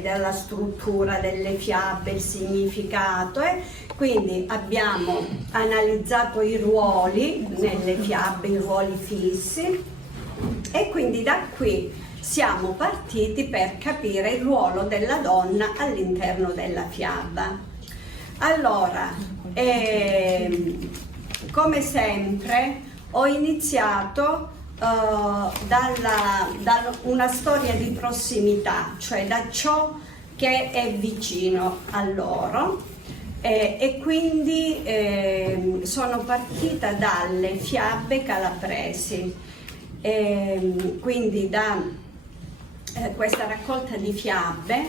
della struttura delle fiabe, il significato, quindi abbiamo analizzato i ruoli nelle fiabe, i ruoli fissi, e quindi da qui siamo partiti per capire il ruolo della donna all'interno della fiaba. Allora, come sempre ho iniziato da una storia di prossimità, cioè da ciò che è vicino a loro, e quindi sono partita dalle fiabe calabresi, quindi da questa raccolta di fiabe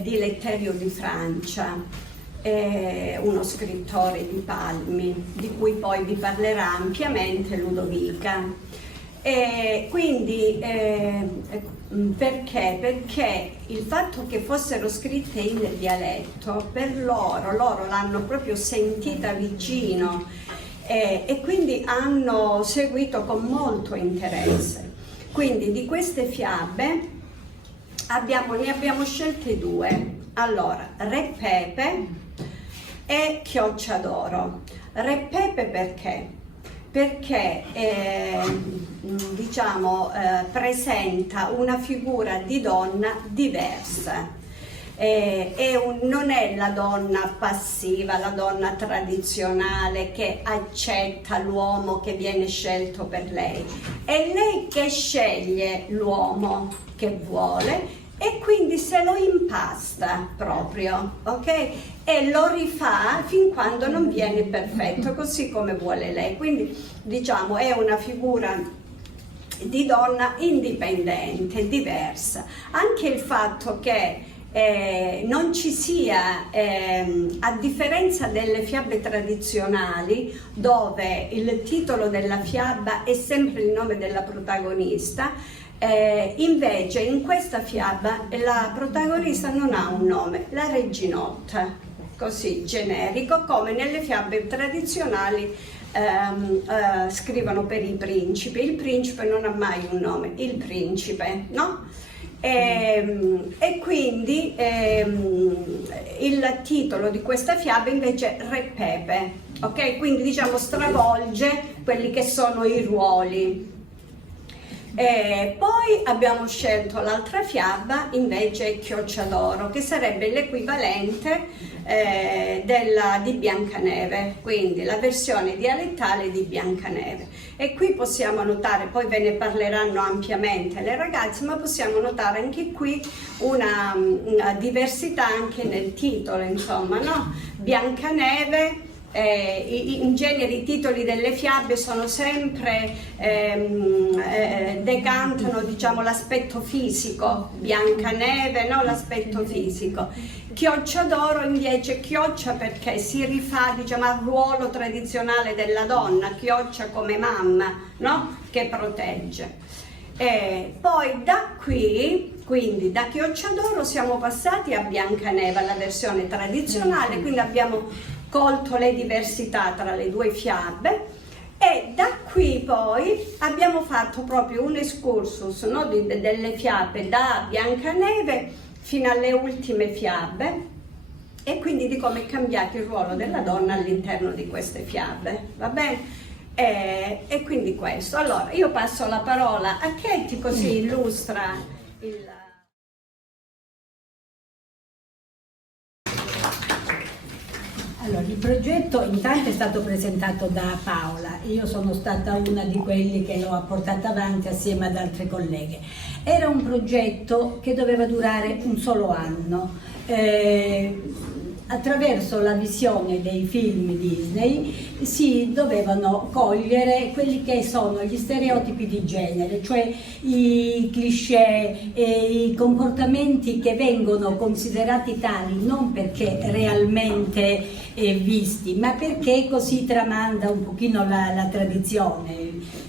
di Letterio di Francia, uno scrittore di Palmi, di cui poi vi parlerà ampiamente Ludovica. Quindi perché? Perché il fatto che fossero scritte in dialetto, per loro l'hanno proprio sentita vicino, e quindi hanno seguito con molto interesse. Quindi di queste fiabe ne abbiamo scelte due. Allora, Re Pepe e Chioccia d'Oro. Re Pepe perché? Perché presenta una figura di donna diversa. Non è la donna passiva, la donna tradizionale che accetta l'uomo che viene scelto per lei. È lei che sceglie l'uomo che vuole e quindi se lo impasta proprio, ok? E lo rifà fin quando non viene perfetto, così come vuole lei. Quindi diciamo è una figura di donna indipendente, diversa. Anche il fatto che non ci sia, a differenza delle fiabe tradizionali, dove il titolo della fiaba è sempre il nome della protagonista, invece in questa fiaba la protagonista non ha un nome, la reginotta, così generico, come nelle fiabe tradizionali scrivono per i principi. Il principe non ha mai un nome, il principe, no? E quindi il titolo di questa fiaba invece è Re Pepe, ok? Quindi diciamo stravolge quelli che sono i ruoli. Poi abbiamo scelto l'altra fiaba, invece Chioccia d'Oro, che sarebbe l'equivalente di Biancaneve, quindi la versione dialettale di Biancaneve. E qui possiamo notare, poi ve ne parleranno ampiamente le ragazze, ma possiamo notare anche qui una diversità anche nel titolo, insomma, no? Biancaneve. In genere i titoli delle fiabe sono sempre decantano, diciamo, l'aspetto fisico. Biancaneve, no? L'aspetto fisico. Chioccia d'Oro invece, chioccia perché si rifà, diciamo, al ruolo tradizionale della donna, chioccia come mamma, no? Che protegge. Poi da qui, quindi da Chioccia d'Oro siamo passati a Biancaneve, la versione tradizionale, quindi abbiamo colto le diversità tra le due fiabe, e da qui poi abbiamo fatto proprio un excursus, no, delle fiabe da Biancaneve fino alle ultime fiabe, e quindi di come è cambiato il ruolo della donna all'interno di queste fiabe, va bene? E quindi questo. Allora io passo la parola a Katie, così illustra il... Allora, il progetto intanto è stato presentato da Paola, io sono stata una di quelli che l'ho portata avanti assieme ad altre colleghe. Era un progetto che doveva durare un solo anno. Attraverso la visione dei film Disney si dovevano cogliere quelli che sono gli stereotipi di genere, cioè i cliché e i comportamenti che vengono considerati tali non perché realmente visti, ma perché così tramanda un pochino la tradizione.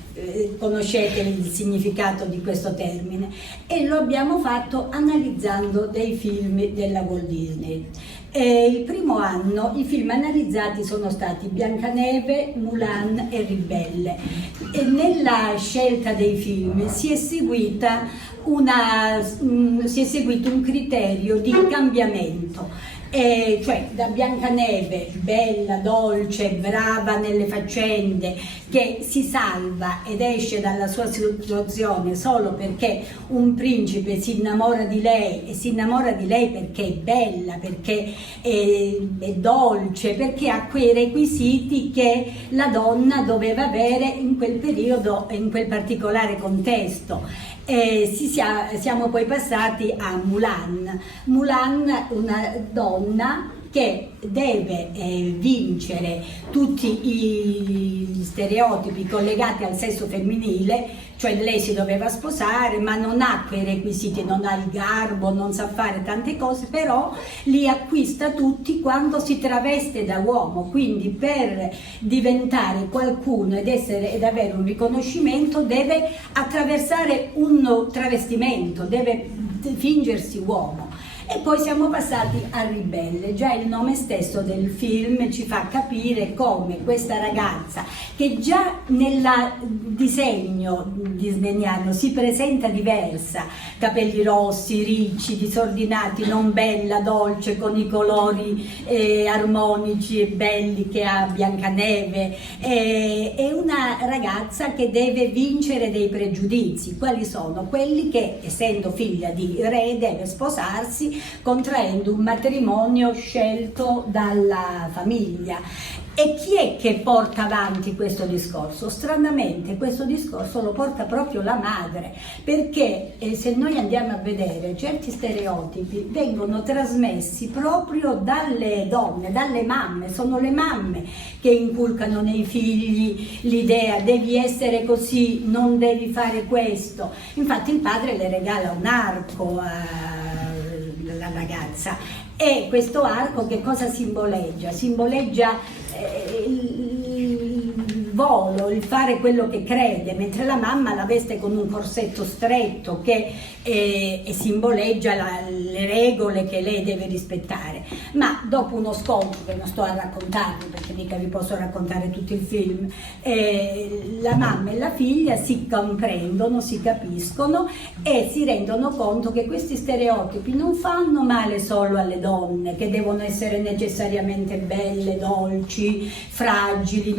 Conoscete il significato di questo termine, e lo abbiamo fatto analizzando dei film della Walt Disney. Il primo anno i film analizzati sono stati Biancaneve, Mulan e Ribelle. E nella scelta dei film si è seguito un criterio di cambiamento. Cioè da Biancaneve, bella, dolce, brava nelle faccende, che si salva ed esce dalla sua situazione solo perché un principe si innamora di lei, e si innamora di lei perché è bella, perché è dolce, perché ha quei requisiti che la donna doveva avere in quel periodo, in quel particolare contesto. Siamo poi passati a Mulan. Mulan, una donna che deve vincere tutti gli stereotipi collegati al sesso femminile, cioè lei si doveva sposare ma non ha quei requisiti, non ha il garbo, non sa fare tante cose, però li acquista tutti quando si traveste da uomo, quindi per diventare qualcuno ed avere un riconoscimento deve attraversare un travestimento, deve fingersi uomo. E poi siamo passati a Ribelle. Già il nome stesso del film ci fa capire come questa ragazza, che già nel disegno disneyano si presenta diversa, capelli rossi, ricci, disordinati, non bella, dolce, con i colori armonici e belli che ha Biancaneve, è una ragazza che deve vincere dei pregiudizi. Quali sono? Quelli che, essendo figlia di re, deve sposarsi contraendo un matrimonio scelto dalla famiglia. E chi è che porta avanti questo discorso? Stranamente questo discorso lo porta proprio la madre, perché se noi andiamo a vedere certi stereotipi vengono trasmessi proprio dalle donne, dalle mamme. Sono le mamme che inculcano nei figli l'idea: devi essere così, non devi fare questo. Infatti il padre le regala un arco alla ragazza, e questo arco che cosa simboleggia? Simboleggia il volo, il fare quello che crede, mentre la mamma la veste con un corsetto stretto che simboleggia le regole che lei deve rispettare. Ma dopo uno scontro, che non sto a raccontarvi perché mica vi posso raccontare tutto il film, la mamma e la figlia si comprendono, si capiscono e si rendono conto che questi stereotipi non fanno male solo alle donne, che devono essere necessariamente belle, dolci, fragili,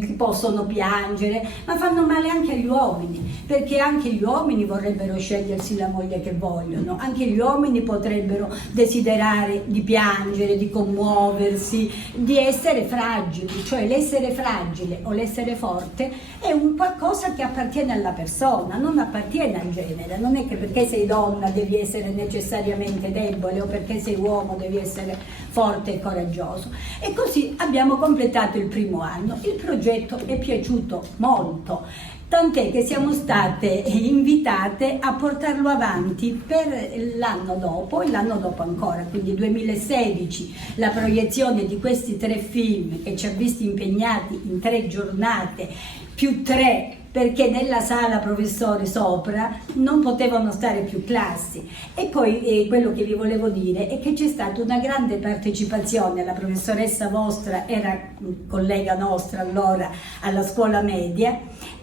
che possono piangere, ma fanno male anche agli uomini, perché anche gli uomini vorrebbero scegliersi la moglie che vogliono, anche gli uomini potrebbero desiderare di piangere, di commuoversi, di essere fragili. Cioè l'essere fragile o l'essere forte è un qualcosa che appartiene alla persona, non appartiene al genere. Non è che perché sei donna devi essere necessariamente debole, o perché sei uomo devi essere forte e coraggioso. E così abbiamo completato il primo anno. Il progetto è piaciuto molto, tant'è che siamo state invitate a portarlo avanti per l'anno dopo e l'anno dopo ancora, quindi 2016, la proiezione di questi 3 film che ci ha visti impegnati in 3 giornate, più 3 perché nella sala professori sopra non potevano stare più classi. E poi quello che vi volevo dire è che c'è stata una grande partecipazione. La professoressa vostra era collega nostra allora alla scuola media,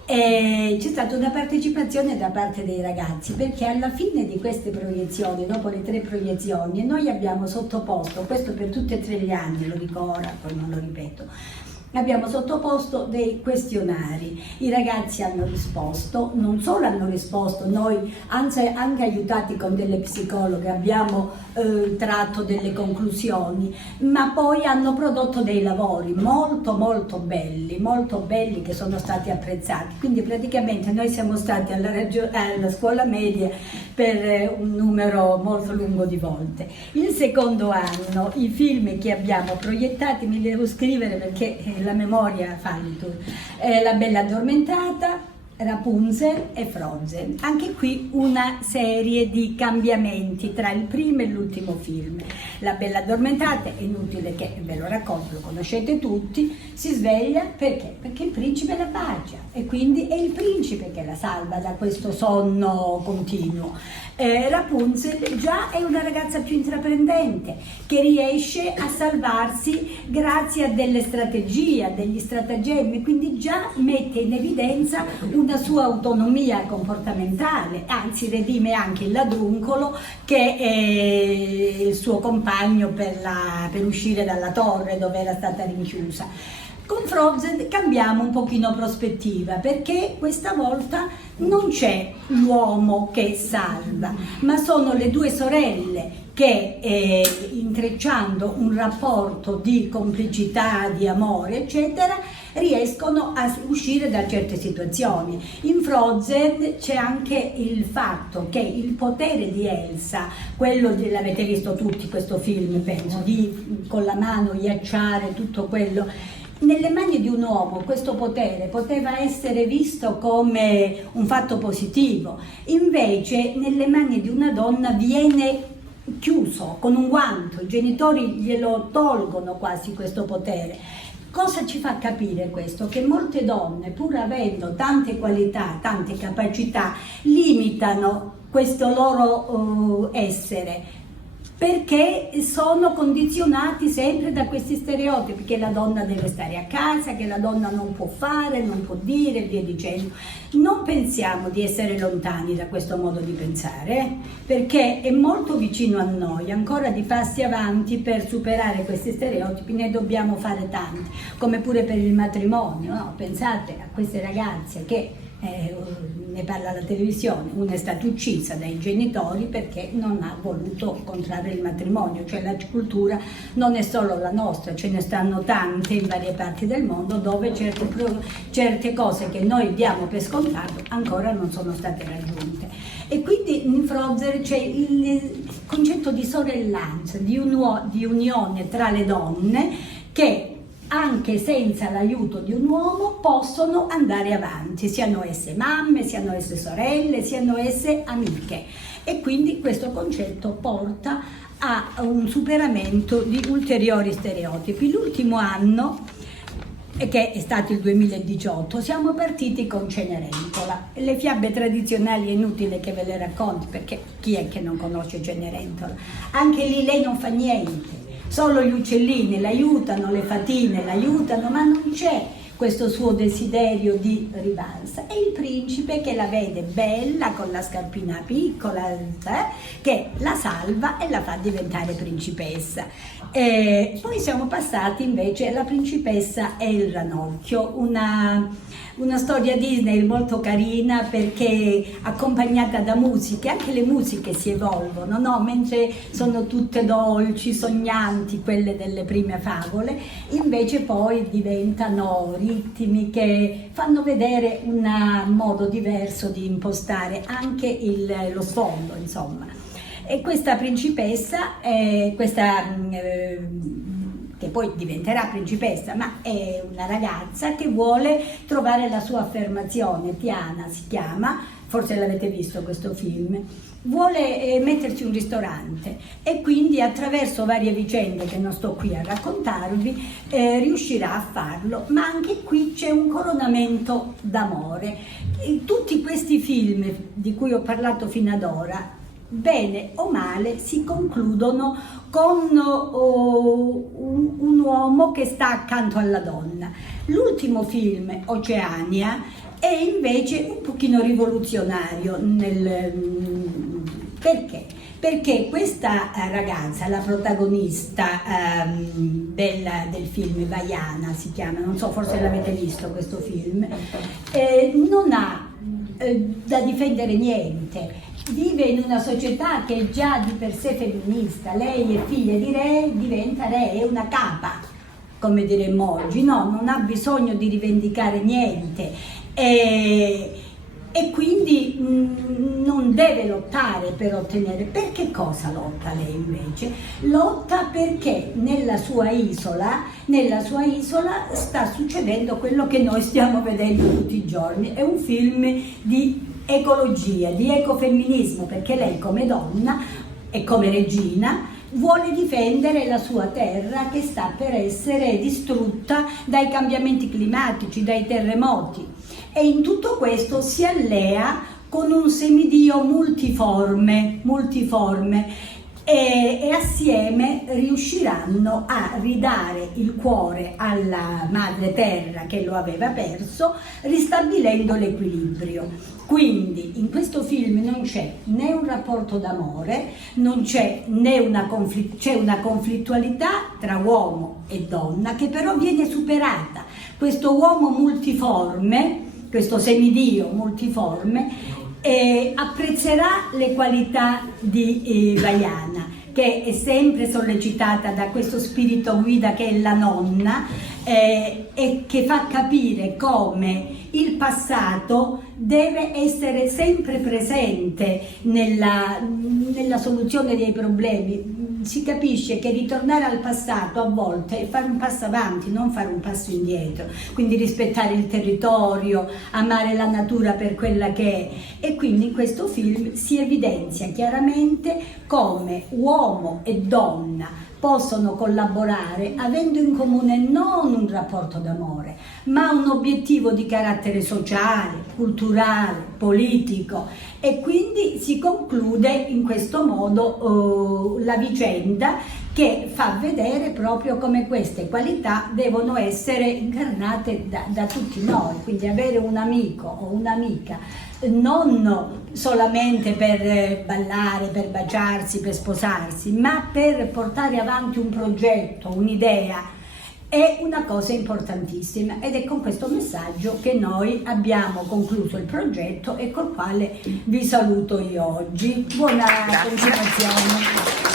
e c'è stata una partecipazione da parte dei ragazzi, perché alla fine di queste proiezioni, dopo le 3 proiezioni, noi abbiamo sottoposto, questo per tutti e 3 gli anni, lo dico ora, poi non lo ripeto, abbiamo sottoposto dei questionari. I ragazzi hanno risposto, non solo hanno risposto, noi anche aiutati con delle psicologhe abbiamo tratto delle conclusioni, ma poi hanno prodotto dei lavori molto belli che sono stati apprezzati. Quindi praticamente noi siamo stati alla scuola media per un numero molto lungo di volte. Il secondo anno i film che abbiamo proiettati, mi devo scrivere perché la memoria fa il tour, La Bella Addormentata, Rapunzel e Frozen. Anche qui una serie di cambiamenti tra il primo e l'ultimo film. La Bella Addormentata, è inutile che ve lo racconto, lo conoscete tutti, si sveglia perché? Perché il principe la bacia e quindi è il principe che la salva da questo sonno continuo. Rapunzel già è una ragazza più intraprendente che riesce a salvarsi grazie a delle strategie, a degli stratagemmi, quindi già mette in evidenza una sua autonomia comportamentale, anzi redime anche il ladruncolo che è il suo compagno per uscire dalla torre dove era stata rinchiusa. Con Frozen cambiamo un pochino prospettiva perché questa volta non c'è l'uomo che salva, ma sono le due sorelle che intrecciando un rapporto di complicità, di amore, eccetera, riescono a uscire da certe situazioni. In Frozen c'è anche il fatto che il potere di Elsa, quello l'avete visto tutti questo film, penso, di con la mano ghiacciare tutto quello. Nelle mani di un uomo questo potere poteva essere visto come un fatto positivo, invece nelle mani di una donna viene chiuso con un guanto, i genitori glielo tolgono quasi questo potere. Cosa ci fa capire questo? Che molte donne, pur avendo tante qualità, tante capacità, limitano questo loro essere, perché sono condizionati sempre da questi stereotipi, che la donna deve stare a casa, che la donna non può fare, non può dire, e via dicendo. Non pensiamo di essere lontani da questo modo di pensare, perché è molto vicino a noi, ancora di passi avanti per superare questi stereotipi, ne dobbiamo fare tanti, come pure per il matrimonio, no? Pensate a queste ragazze che ne parla la televisione, una è stata uccisa dai genitori perché non ha voluto contrarre il matrimonio, cioè la cultura non è solo la nostra, ce ne stanno tante in varie parti del mondo dove certe cose che noi diamo per scontato ancora non sono state raggiunte. E quindi in Frozen c'è il concetto di sorellanza, di unione tra le donne che anche senza l'aiuto di un uomo possono andare avanti, siano esse mamme, siano esse sorelle, siano esse amiche, e quindi questo concetto porta a un superamento di ulteriori stereotipi. L'ultimo anno, che è stato il 2018, siamo partiti con Cenerentola. Le fiabe tradizionali è inutile che ve le racconti perché chi è che non conosce Cenerentola? Anche lì lei non fa niente. Solo gli uccellini l'aiutano, le fatine l'aiutano, ma non c'è questo suo desiderio di rivalsa. E il principe che la vede bella con la scarpina piccola, che la salva e la fa diventare principessa. Poi siamo passati invece alla principessa e il ranocchio, una storia Disney molto carina perché accompagnata da musiche, anche le musiche si evolvono, no? Mentre sono tutte dolci, sognanti quelle delle prime favole, invece poi diventano ritmi che fanno vedere un modo diverso di impostare anche lo sfondo, insomma. E questa principessa, che poi diventerà principessa, ma è una ragazza che vuole trovare la sua affermazione. Tiana si chiama, forse l'avete visto questo film, vuole mettersi un ristorante e quindi attraverso varie vicende che non sto qui a raccontarvi riuscirà a farlo, ma anche qui c'è un coronamento d'amore. Tutti questi film di cui ho parlato fino ad ora, bene o male, si concludono con un uomo che sta accanto alla donna. L'ultimo film, Oceania, è invece un pochino rivoluzionario. Perché? Perché questa ragazza, la protagonista del film, Vaiana si chiama, non so, forse l'avete visto questo film, non ha da difendere niente. Vive in una società che è già di per sé femminista, lei è figlia di re, diventa re, è una capa, come diremmo oggi, no? Non ha bisogno di rivendicare niente. E e quindi non deve lottare per ottenere. Per che cosa lotta lei invece? Lotta perché nella sua isola sta succedendo quello che noi stiamo vedendo tutti i giorni. È un film di ecologia, di ecofemminismo, perché lei come donna e come regina vuole difendere la sua terra che sta per essere distrutta dai cambiamenti climatici, dai terremoti, e in tutto questo si allea con un semidio multiforme e assieme riusciranno a ridare il cuore alla madre terra che lo aveva perso, ristabilendo l'equilibrio. Quindi in questo film non c'è né un rapporto d'amore, non c'è né c'è una conflittualità tra uomo e donna che però viene superata. Questo uomo multiforme, questo semidio multiforme, apprezzerà le qualità di Vaiana, che è sempre sollecitata da questo spirito guida che è la nonna, e che fa capire come il passato deve essere sempre presente nella soluzione dei problemi. Si capisce che ritornare al passato a volte è fare un passo avanti, non fare un passo indietro, quindi rispettare il territorio, amare la natura per quella che è. E quindi in questo film si evidenzia chiaramente come uomo e donna possono collaborare avendo in comune non un rapporto d'amore, ma un obiettivo di carattere sociale, culturale, politico, e quindi si conclude in questo modo la vicenda, che fa vedere proprio come queste qualità devono essere incarnate da tutti noi, quindi avere un amico o un'amica non solamente per ballare, per baciarsi, per sposarsi, ma per portare avanti un progetto, un'idea, è una cosa importantissima, ed è con questo messaggio che noi abbiamo concluso il progetto e col quale vi saluto io oggi. Buona continuazione.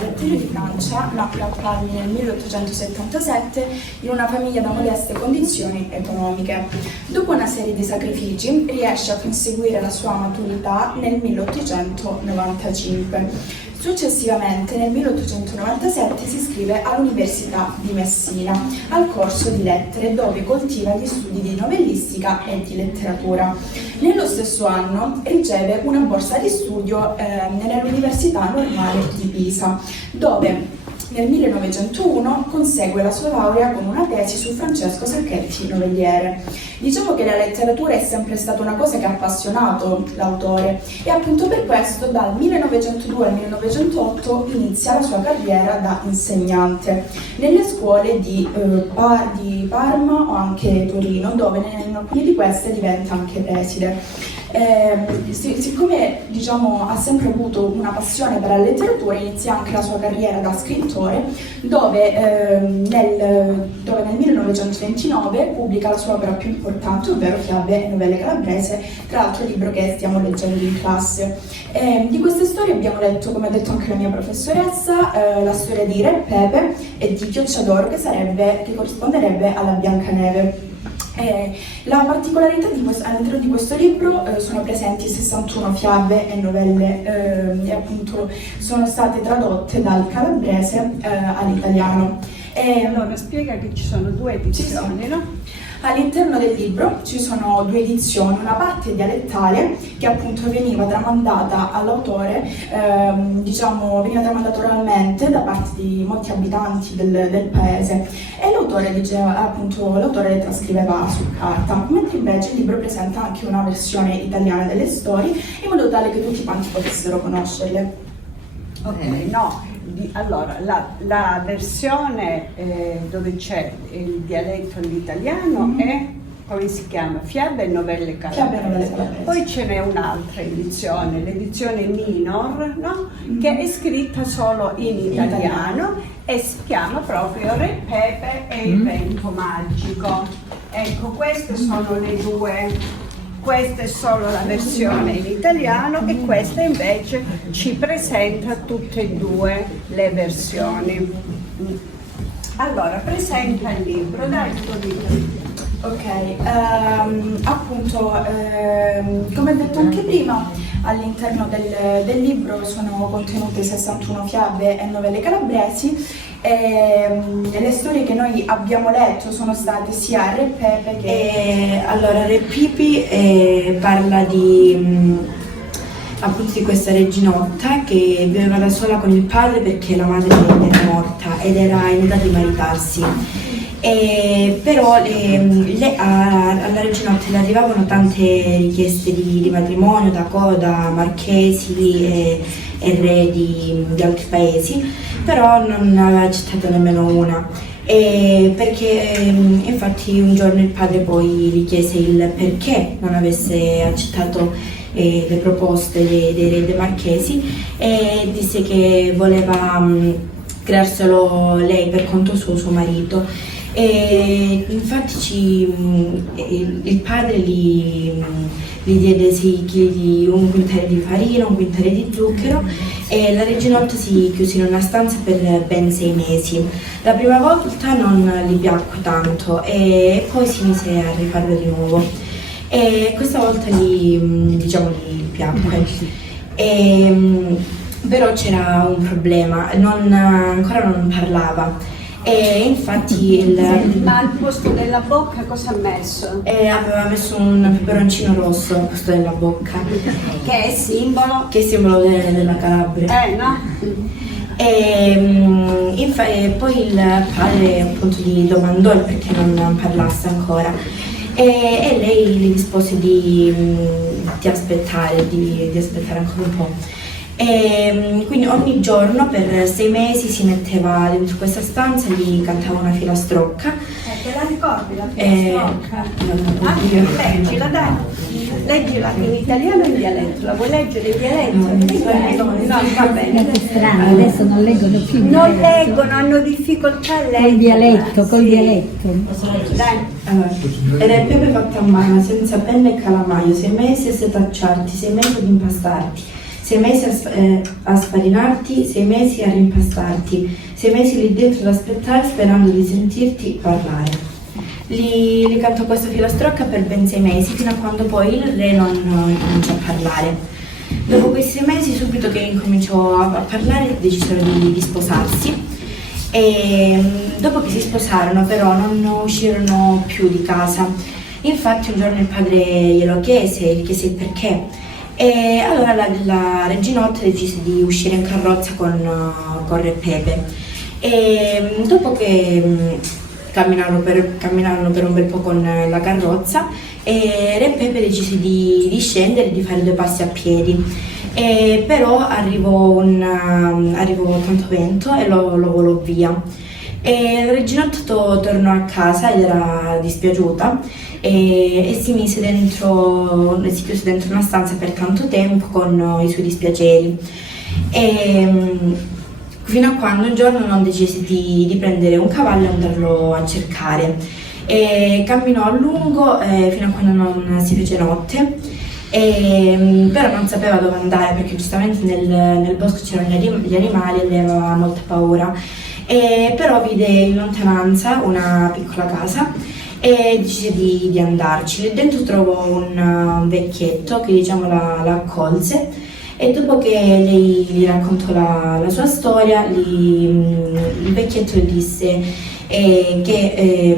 Lettere di Francia nacque a Parmi nel 1877 in una famiglia da modeste condizioni economiche. Dopo una serie di sacrifici riesce a conseguire la sua maturità nel 1895. Successivamente, nel 1897, si iscrive all'Università di Messina, al corso di lettere, dove coltiva gli studi di novellistica e di letteratura. Nello stesso anno riceve una borsa di studio nell'Università Normale di Pisa, dove nel 1901 consegue la sua laurea con una tesi su Francesco Sacchetti, novelliere. Diciamo che la letteratura è sempre stata una cosa che ha appassionato l'autore, e appunto per questo dal 1902 al 1908 inizia la sua carriera da insegnante nelle scuole di Parma o anche Torino, dove in alcune di queste diventa anche preside. Siccome diciamo ha sempre avuto una passione per la letteratura, inizia anche la sua carriera da scrittore, dove nel 1929 pubblica la sua opera più importante, ovvero Fiabe e novelle calabrese, tra l'altro il libro che stiamo leggendo in classe. Di queste storie abbiamo letto, come ha detto anche la mia professoressa, la storia di Re Pepe e di Chiocciadoro, che corrisponderebbe alla Biancaneve. La particolarità all'interno di questo libro sono presenti 61 fiabe e novelle e appunto sono state tradotte dal calabrese all'italiano. Allora spiega che ci sono due edizioni, no? All'interno del libro ci sono due edizioni, una parte dialettale che appunto veniva tramandata all'autore, veniva tramandata oralmente da parte di molti abitanti del paese, e l'autore le trascriveva su carta, mentre invece il libro presenta anche una versione italiana delle storie in modo tale che tutti quanti potessero conoscerle. Ok, no. Allora, la versione dove c'è il dialetto dell'italiano è, come si chiama? Fiabe e novelle calabrese. Poi ce n'è un'altra edizione, l'edizione minor, no? Che è scritta solo in italiano e si chiama proprio Re Pepe e il vento magico. Ecco, queste sono le due. Questa è solo la versione in italiano e questa invece ci presenta tutte e due le versioni. Allora, presenta il libro, dai il tuo libro. Ok, appunto, come detto anche prima, all'interno del libro sono contenute 61 fiabe e novelle calabresi. Le storie che noi abbiamo letto sono state sia Re Pepe che... Allora, Re Pipi parla di, appunto, di questa reginotta che viveva da sola con il padre perché la madre era morta ed era in età di maritarsi. Però alla reginotta le arrivavano tante richieste di matrimonio da marchesi e re di altri paesi, però non aveva accettato nemmeno una. Perché infatti un giorno il padre poi gli chiese il perché non avesse accettato le proposte dei re dei marchesi e disse che voleva crearselo lei per conto suo marito. E infatti il padre gli diede 6 kg di un quintale di farina, un quintale di zucchero e la reginotta si chiuse in una stanza per ben 6 mesi. La prima volta non gli piacque tanto e poi si mise a rifarlo di nuovo e questa volta gli piacque. Però c'era un problema, ancora non parlava. E infatti Ma al posto della bocca cosa ha messo? aveva messo un peperoncino rosso al posto della bocca, Che è simbolo? che è simbolo della Calabria. No? E poi il padre appunto gli domandò il perché non parlasse ancora e lei gli rispose di aspettare ancora un po'. E quindi ogni giorno per 6 mesi si metteva dentro questa stanza e gli cantava una filastrocca. Te la ricordi la filastrocca? Leggila, dai. Leggila in italiano o in dialetto? La vuoi leggere in dialetto? No, va bene. È strano, adesso non leggono più il Non dialetto. leggono, hanno difficoltà a leggere. Col Sì. dialetto. Dai. Allora, era il pepe fatto a mano, senza penna e calamaio, 6 mesi a setacciarti, 6 mesi ad impastarti. 6 mesi a sfarinarti, 6 mesi a rimpastarti, 6 mesi lì dentro ad aspettare sperando di sentirti parlare. Gli cantò questa filastrocca per ben 6 mesi, fino a quando poi lei non cominciò a parlare. Dopo questi 6 mesi, subito che incominciò a parlare, decisero di sposarsi. E dopo che si sposarono però non uscirono più di casa. Infatti un giorno il padre gli chiese il perché. E allora la reginotta decise di uscire in carrozza con Re Pepe. E dopo che camminarono per un bel po' con la carrozza, Re Pepe decise di scendere e di fare 2 passi a piedi. Però arrivò tanto vento e lo volò via. E la reginotta tornò a casa ed era dispiaciuta e si chiuse dentro una stanza per tanto tempo con i suoi dispiaceri. Fino a quando un giorno non decise di prendere un cavallo e andarlo a cercare. Camminò a lungo fino a quando non si fece notte. Però non sapeva dove andare perché giustamente nel bosco c'erano gli animali e lei aveva molta paura. Però vide in lontananza una piccola casa e decise di andarci. Lì dentro trovò un vecchietto che la accolse e dopo che lei gli raccontò la sua storia, il vecchietto le disse che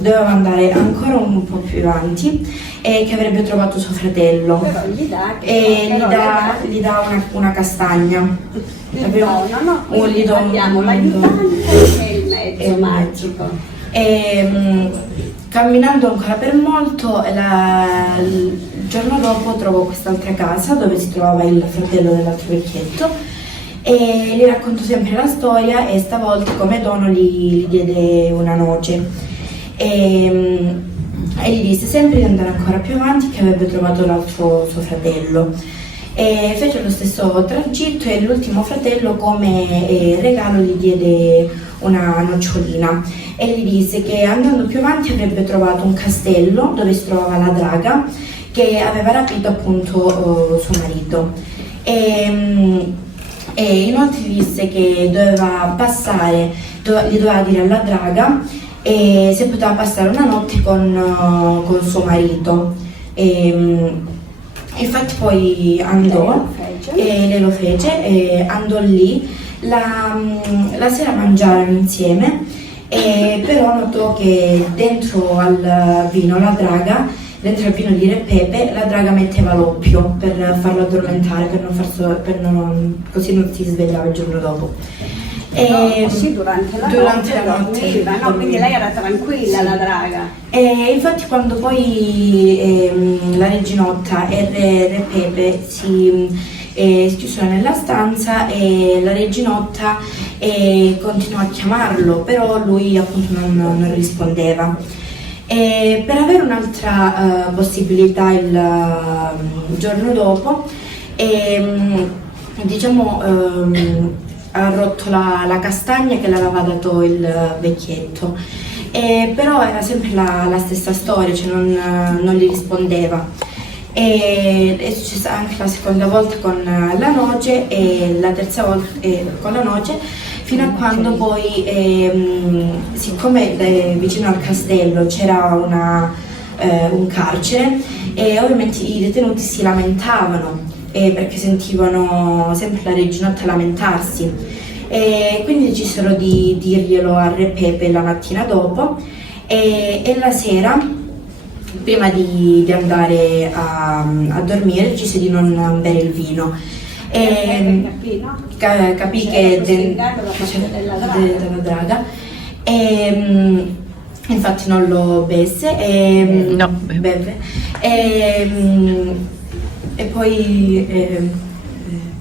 doveva andare ancora un po' più avanti e che avrebbe trovato suo fratello. Però gli dà una castagna. Gli abbiamo l'aiutante e il mezzo magico. Camminando ancora per molto, il giorno dopo trovò quest'altra casa dove si trovava il fratello dell'altro vecchietto e gli raccontò sempre la storia e stavolta come dono gli diede una noce e gli disse sempre di andare ancora più avanti che avrebbe trovato l'altro suo fratello. E fece lo stesso tragitto e l'ultimo fratello come regalo gli diede una nocciolina e gli disse che andando più avanti avrebbe trovato un castello dove si trovava la draga che aveva rapito appunto suo marito e inoltre gli disse che doveva passare, gli doveva dire alla draga se poteva passare una notte con suo marito. Infatti poi andò, e lei lo fece, e andò lì, la sera mangiarono insieme, però notò che dentro al vino dentro al vino di Re Pepe, la draga metteva l'oppio per farlo addormentare, così non si svegliava il giorno dopo. Così durante la notte dormiva, no? Quindi lei era tranquilla, la draga. E infatti quando poi la reginotta e Re Pepe si chiusero nella stanza, e la reginotta continuò a chiamarlo, però lui appunto non rispondeva. Per avere un'altra possibilità il giorno dopo, ha rotto la castagna che le aveva dato il vecchietto, però era sempre la stessa storia, cioè non gli rispondeva. È successa anche la seconda volta con la noce e la terza volta con la noce, fino a quando poi, siccome vicino al castello c'era un carcere, e ovviamente i detenuti si lamentavano, perché sentivano sempre la reginotta lamentarsi, e quindi decisero di dirglielo a Re Pepe la mattina dopo, e la sera, prima di andare a dormire, decise di non bere il vino. Capì che della draga, infatti non lo besse, beve, e poi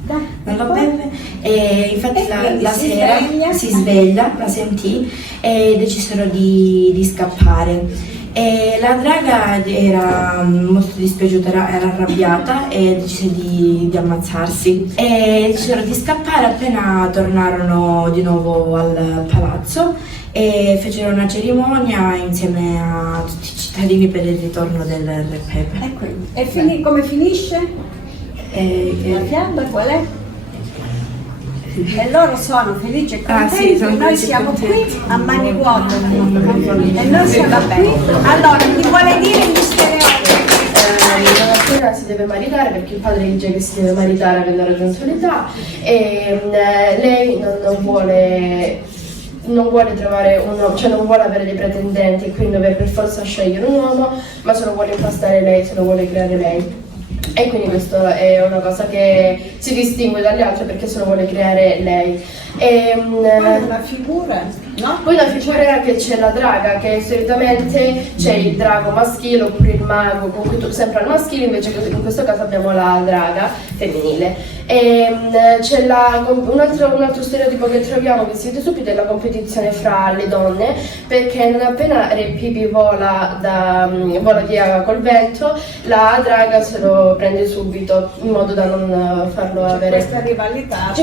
non lo beve, e infatti la sera si sveglia, la sentì, e decisero di scappare. E la draga era molto dispiaciuta, era arrabbiata, e decise di ammazzarsi. E decisero di scappare. Appena tornarono di nuovo al palazzo, e fecero una cerimonia insieme a tutti i cittadini per il ritorno del Re Pepe. E come finisce? La fiaba qual è? E loro sono felici e contenti, noi siamo qui a mani vuote e noi siamo qui. Allora, ti vuole dire gli stereotipi? La sera si deve maritare perché il padre dice che si deve maritare avendo raggiunto l'età, e lei non vuole trovare cioè non vuole avere dei pretendenti, e quindi deve per forza scegliere un uomo, ma se lo vuole impastare lei, se lo vuole creare lei. E quindi questa è una cosa che si distingue dagli altri, perché se lo vuole creare lei. Poi una figura, no? Poi la figura che c'è la draga, che solitamente c'è il drago maschile oppure il mago, comunque sempre al maschile, invece che in questo caso abbiamo la draga femminile. C'è un altro stereotipo che troviamo, che si vede subito, è la competizione fra le donne, perché non appena Re Pepe vola via col vento, la draga se lo prende subito, in modo da non farlo avere. C'è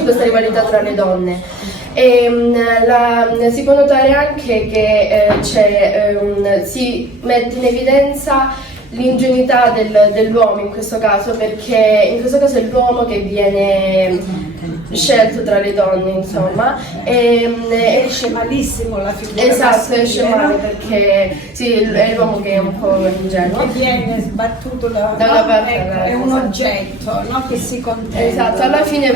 questa rivalità tra le donne. Si può notare anche che si mette in evidenza l'ingenuità dell'uomo in questo caso, perché in questo caso è l'uomo che viene scelto tra le donne, insomma, esce malissimo la figura. Esatto, esce male, perché sì, è l'uomo che è un po' ingenuo, che viene sbattuto da una parte, ecco, è un oggetto, no? Che si contende. Esatto, alla fine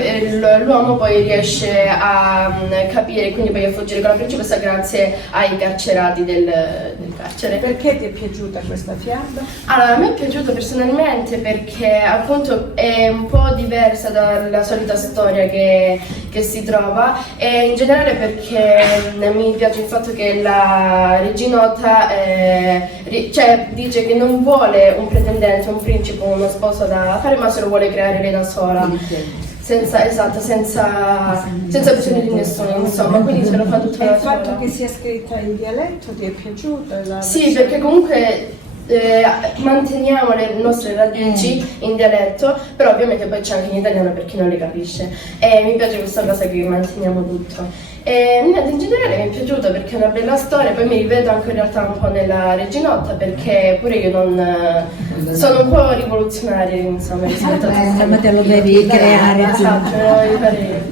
l'uomo poi riesce a capire, quindi poi a fuggire con la principessa grazie ai carcerati del carcere. Perché ti è piaciuta questa fiaba? Allora, a me è piaciuta personalmente perché appunto è un po' diversa dalla solita storia che si trova, e in generale perché mi piace il fatto che la reginotta dice che non vuole un pretendente, un principe, uno sposo da fare, ma se lo vuole creare lei da sola. Senza bisogno di nessuno, insomma, quindi se lo fa tutta la sola. Il fatto che sia scritta in dialetto ti è piaciuto? Sì, perché comunque manteniamo le nostre radici in dialetto, però ovviamente poi c'è anche in italiano per chi non le capisce, e mi piace questa cosa che manteniamo tutto. In generale mi è piaciuta perché è una bella storia, poi mi rivedo anche in realtà un po' nella reginotta, perché pure io sono un po' rivoluzionaria, insomma, rispetto a tutto. Ma te lo devi creare. Esatto, me lo devi fare io.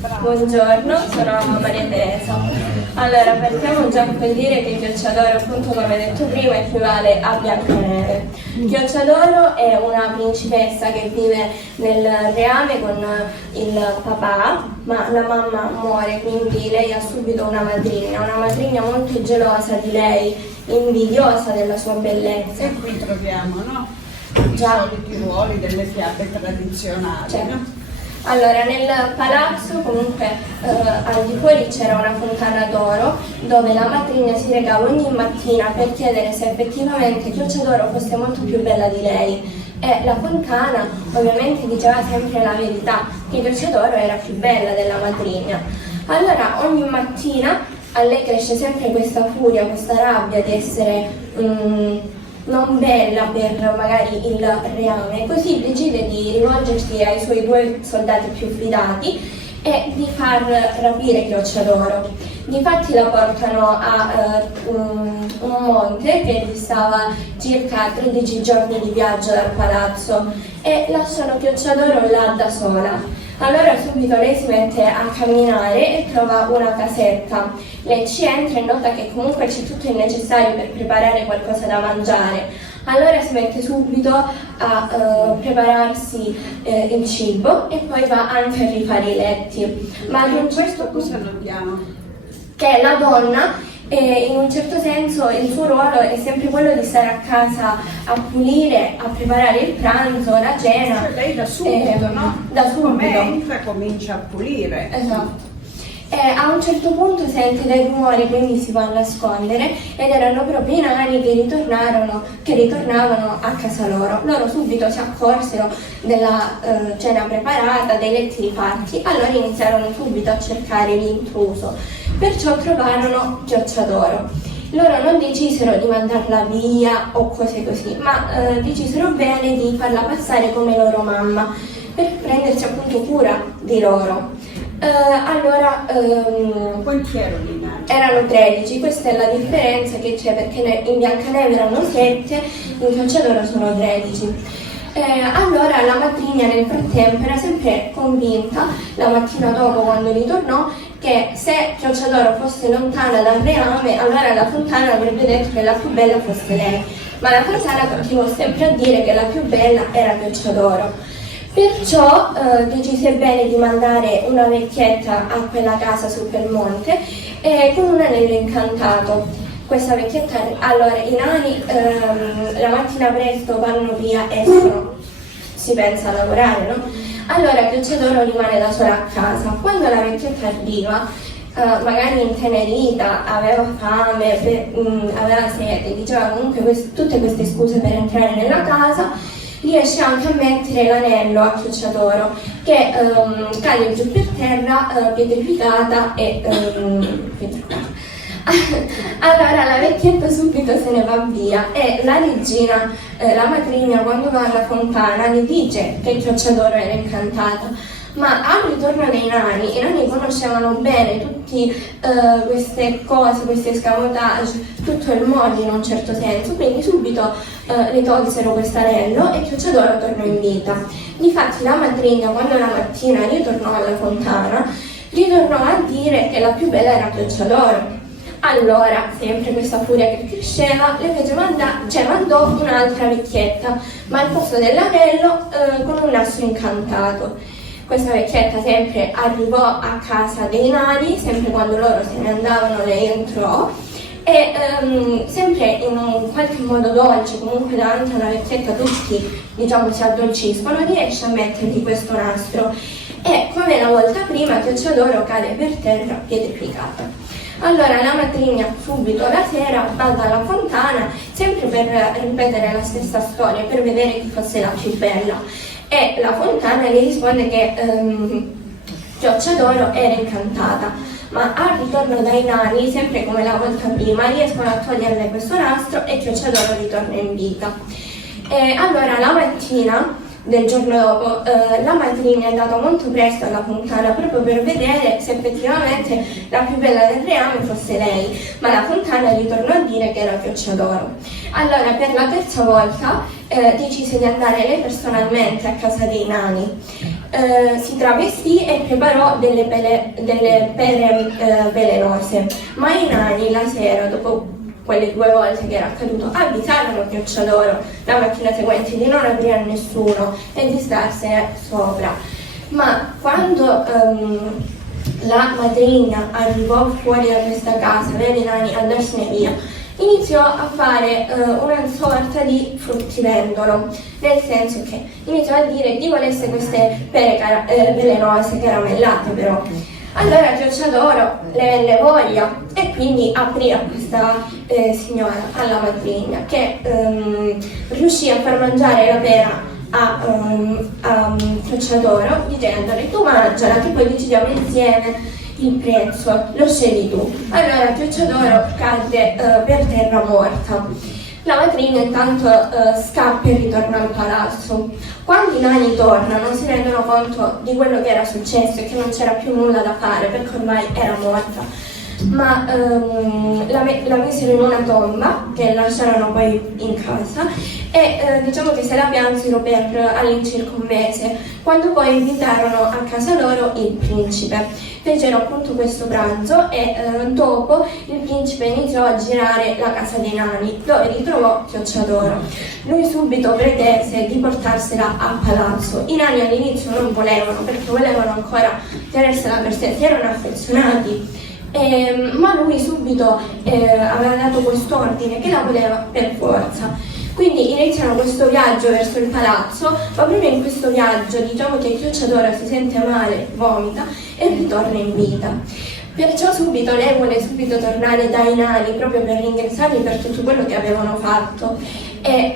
Buongiorno, sono Maria Teresa. Allora, partiamo già col dire che Chiocciadoro, appunto come detto prima, equivale a Biancaneve. Chiocciadoro è una principessa che vive nel reame con il papà, ma la mamma muore, quindi lei ha subito una madrigna molto gelosa di lei, invidiosa della sua bellezza. E qui troviamo, no? Già. I soliti ruoli delle fiabe tradizionali, Certo. no? Allora, nel palazzo comunque al di fuori c'era una fontana d'oro dove la matrigna si recava ogni mattina per chiedere se effettivamente Chiocciadoro fosse molto più bella di lei, e la fontana ovviamente diceva sempre la verità, che Chiocciadoro era più bella della matrigna. Allora ogni mattina a lei cresce sempre questa furia, questa rabbia di essere non bella per magari il reame, così decide di rivolgersi ai suoi 2 soldati più fidati e di far rapire Chiocciadoro. Difatti la portano a un monte che distava circa 13 giorni di viaggio dal palazzo e lasciano Chiocciadoro là da sola. Allora subito lei si mette a camminare e trova una casetta. Lei ci entra e nota che comunque c'è tutto il necessario per preparare qualcosa da mangiare. Allora si mette subito a prepararsi il cibo e poi va anche a rifare i letti. Ma ad un certo Cosa punto dobbiamo? che la donna in un certo senso il suo ruolo è sempre quello di stare a casa a pulire, a preparare il pranzo, la cena. Cioè lei da subito, no? Da subito. Come entra comincia a pulire. Esatto. E a un certo punto sente dei rumori, quindi si va a nascondere ed erano proprio i nani che ritornavano a casa loro. Loro subito si accorsero della cena preparata, dei letti rifatti, allora iniziarono subito a cercare l'intruso. Perciò trovarono Chiocciadoro. Loro non decisero di mandarla via o cose così, ma decisero bene di farla passare come loro mamma per prendersi appunto cura di loro. Quanti erano i nani? Erano 13, questa è la differenza che c'è perché in Biancaneve erano 7, in Chiocciadoro sono 13. Allora la matrigna nel frattempo era sempre convinta, la mattina dopo quando ritornò, che se Chiocciadoro fosse lontana dal reame, allora la fontana avrebbe detto che la più bella fosse lei, ma la fontana continuò sempre a dire che la più bella era Chiocciadoro. Perciò decise bene di mandare una vecchietta a quella casa su quel monte con un anello incantato. Questa vecchietta, allora i nani la mattina presto vanno via, escono, si pensa a lavorare, no? Allora Chiocciadoro rimane da sola a casa. Quando la vecchietta arriva, magari intenerita, aveva fame, aveva sete, diceva comunque tutte queste scuse per entrare nella casa, riesce anche a mettere l'anello a Chiocciadoro che cade giù per terra pietrificata e pietrificata. Allora la vecchietta subito se ne va via e la regina, la matrigna, quando va alla fontana gli dice che Chiocciadoro era incantata. Ma al ritorno dei nani, i nani conoscevano bene tutte queste cose, questi escamotage, tutto il mondo in un certo senso, quindi subito le tolsero quest'anello e Chiocciadoro tornò in vita. Difatti la matrigna, quando la mattina ritornò alla fontana, ritornò a dire che la più bella era Chiocciadoro. Allora, sempre questa furia che cresceva, le fece mandò un'altra vecchietta, ma al posto dell'anello con un nastro incantato. Questa vecchietta sempre arrivò a casa dei nani, sempre quando loro se ne andavano lei entrò e sempre in un qualche modo dolce, comunque davanti alla vecchietta tutti diciamo si addolciscono, riesce a mettergli questo nastro e come la volta prima Chiocciadoro cade per terra pietrificata. Allora la matrigna subito la sera va dalla fontana sempre per ripetere la stessa storia, per vedere chi fosse la più bella. E la fontana gli risponde che Chiocciadoro era incantata, ma al ritorno dai nani, sempre come la volta prima, riescono a toglierle questo nastro e Chiocciadoro ritorna in vita. E allora la mattina del giorno dopo la matrigna è andata molto presto alla fontana proprio per vedere se effettivamente la più bella del reame fosse lei, ma la fontana gli tornò a dire che era Chiocciadoro. Allora per la terza volta decise di andare lei personalmente a casa dei nani si travestì e preparò delle pere velenose, ma i nani la sera, dopo quelle 2 volte che era accaduto, avvisarono Chiocciadoro la mattina seguente di non aprire a nessuno e di starsene sopra. Ma quando la matrigna arrivò fuori da questa casa, vede i nani andarsene via, iniziò a fare una sorta di fruttivendolo, nel senso che iniziò a dire chi volesse queste pere velenose, caramellate però. Allora Chiocciadoro le venne voglia e quindi aprì a questa signora, alla matrigna, che riuscì a far mangiare la pera a Chiocciadoro dicendole: tu mangiala che poi decidiamo insieme il prezzo, lo scegli tu. Allora Chiocciadoro cadde per terra morta. La matrigna intanto scappa e ritorna al palazzo. Quando i nani tornano si rendono conto di quello che era successo e che non c'era più nulla da fare perché ormai era morta, ma la misero in una tomba che lasciarono poi in casa e diciamo che se la piansero per all'incirca un mese, quando poi invitarono a casa loro il principe. Fecero appunto questo pranzo e dopo il principe iniziò a girare la casa dei nani, dove ritrovò Chiocciadoro. Lui subito pretese di portarsela a palazzo. I nani all'inizio non volevano, perché volevano ancora tenersela per sé, si erano affezionati. Ma lui subito aveva dato quest'ordine che la voleva per forza. Quindi iniziano questo viaggio verso il palazzo, ma proprio in questo viaggio diciamo che Chiocciadoro si sente male, vomita e ritorna in vita. Perciò subito lei vuole subito tornare dai nani proprio per ringraziarli per tutto quello che avevano fatto e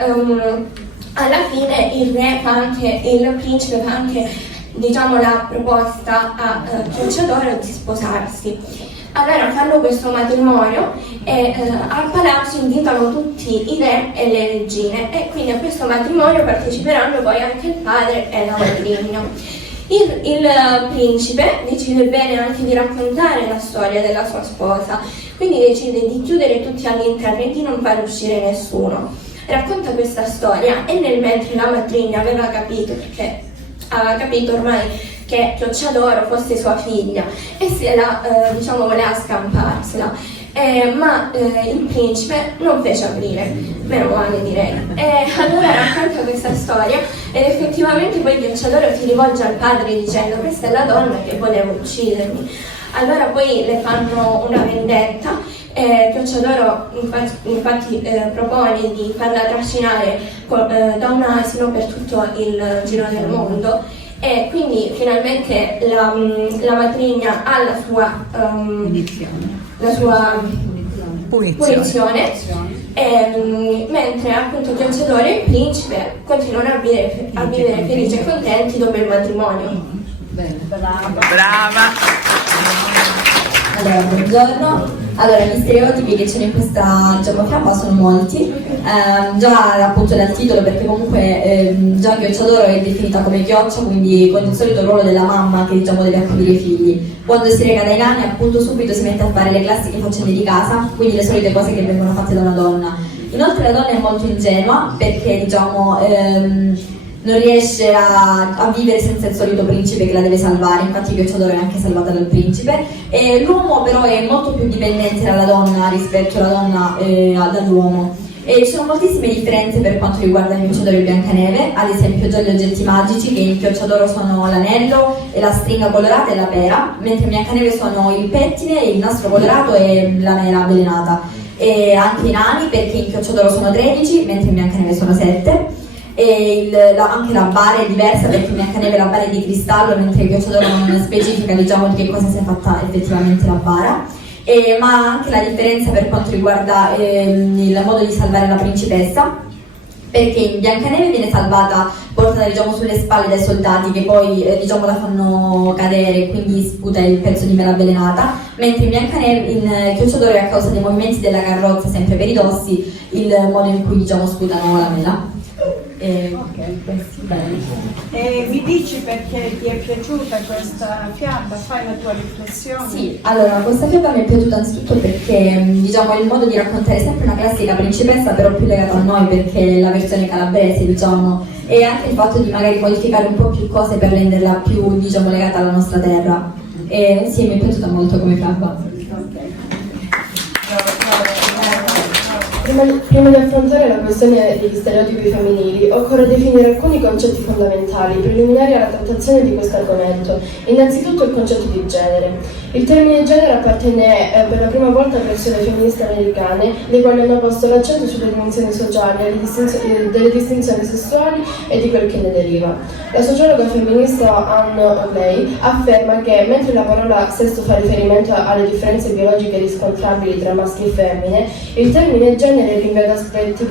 alla fine il principe fa anche diciamo la proposta a Chiocciadoro di sposarsi. Allora fanno questo matrimonio e al palazzo invitano tutti i re e le regine e quindi a questo matrimonio parteciperanno poi anche il padre e la madrigna. Il principe decide bene anche di raccontare la storia della sua sposa, quindi decide di chiudere tutti all'interno e di non far uscire nessuno. Racconta questa storia e nel mentre la matrigna aveva capito, perché aveva capito ormai che Chiocciadoro fosse sua figlia e se la diciamo voleva scamparsela, ma il principe non fece aprire, meno male direi. Allora racconta questa storia ed effettivamente poi Chiocciadoro si rivolge al padre dicendo: questa è la donna che voleva uccidermi. Allora poi le fanno una vendetta. Chiocciadoro infatti propone di farla trascinare da un asino per tutto il giro del mondo e quindi finalmente la matrigna ha la sua punizione mentre appunto Chiocciadoro e il principe continuano a vivere felici e contenti dopo il matrimonio. Brava! Allora, buongiorno. Allora, gli stereotipi che c'è in questa fiaba sono molti, già appunto dal titolo, perché comunque già Chiocciadoro è definita come chioccia, quindi con il solito ruolo della mamma che diciamo deve accudire i figli. Quando si reca dai nani appunto subito si mette a fare le classiche faccende di casa, quindi le solite cose che vengono fatte da una donna. Inoltre la donna è molto ingenua perché diciamo non riesce a vivere senza il solito principe che la deve salvare, infatti Chiocciadoro è anche salvata dal principe, e l'uomo però è molto più dipendente dalla donna rispetto alla donna dall'uomo. E ci sono moltissime differenze per quanto riguarda Chiocciadoro e Biancaneve, ad esempio già gli oggetti magici che in Chiocciadoro sono l'anello e la stringa colorata e la pera, mentre in Biancaneve sono il pettine, il nastro colorato e la mela avvelenata. E anche i nani, perché in Chiocciadoro sono 13 mentre in Biancaneve sono 7. E anche la bara è diversa perché in Biancaneve la bara è di cristallo mentre Chiocciadoro non specifica diciamo di che cosa sia fatta effettivamente la bara, ma anche la differenza per quanto riguarda il modo di salvare la principessa, perché in Biancaneve viene salvata portata diciamo sulle spalle dai soldati che poi diciamo la fanno cadere e quindi sputa il pezzo di mela avvelenata, mentre in Biancaneve in Chiocciadoro è a causa dei movimenti della carrozza sempre per i dossi il modo in cui diciamo sputano la mela. Mi dici perché ti è piaciuta questa fiaba? Fai la tua riflessione? Sì, allora questa fiaba mi è piaciuta anzitutto perché diciamo è il modo di raccontare sempre una classica principessa, però più legata a noi perché è la versione calabrese, diciamo, e anche il fatto di magari modificare un po' più cose per renderla più, diciamo, legata alla nostra terra. E sì, mi è piaciuta molto come fiaba. Prima di affrontare la questione degli stereotipi femminili, occorre definire alcuni concetti fondamentali preliminari alla trattazione di questo argomento. Innanzitutto il concetto di genere. Il termine genere appartiene per la prima volta a persone femministe americane, le quali hanno posto l'accento sulle dimensioni sociali, delle distinzioni sessuali e di quel che ne deriva. La sociologa femminista Anne Oakley afferma che, mentre la parola sesso fa riferimento alle differenze biologiche riscontrabili tra maschi e femmine, il termine genere rinvia ad aspetti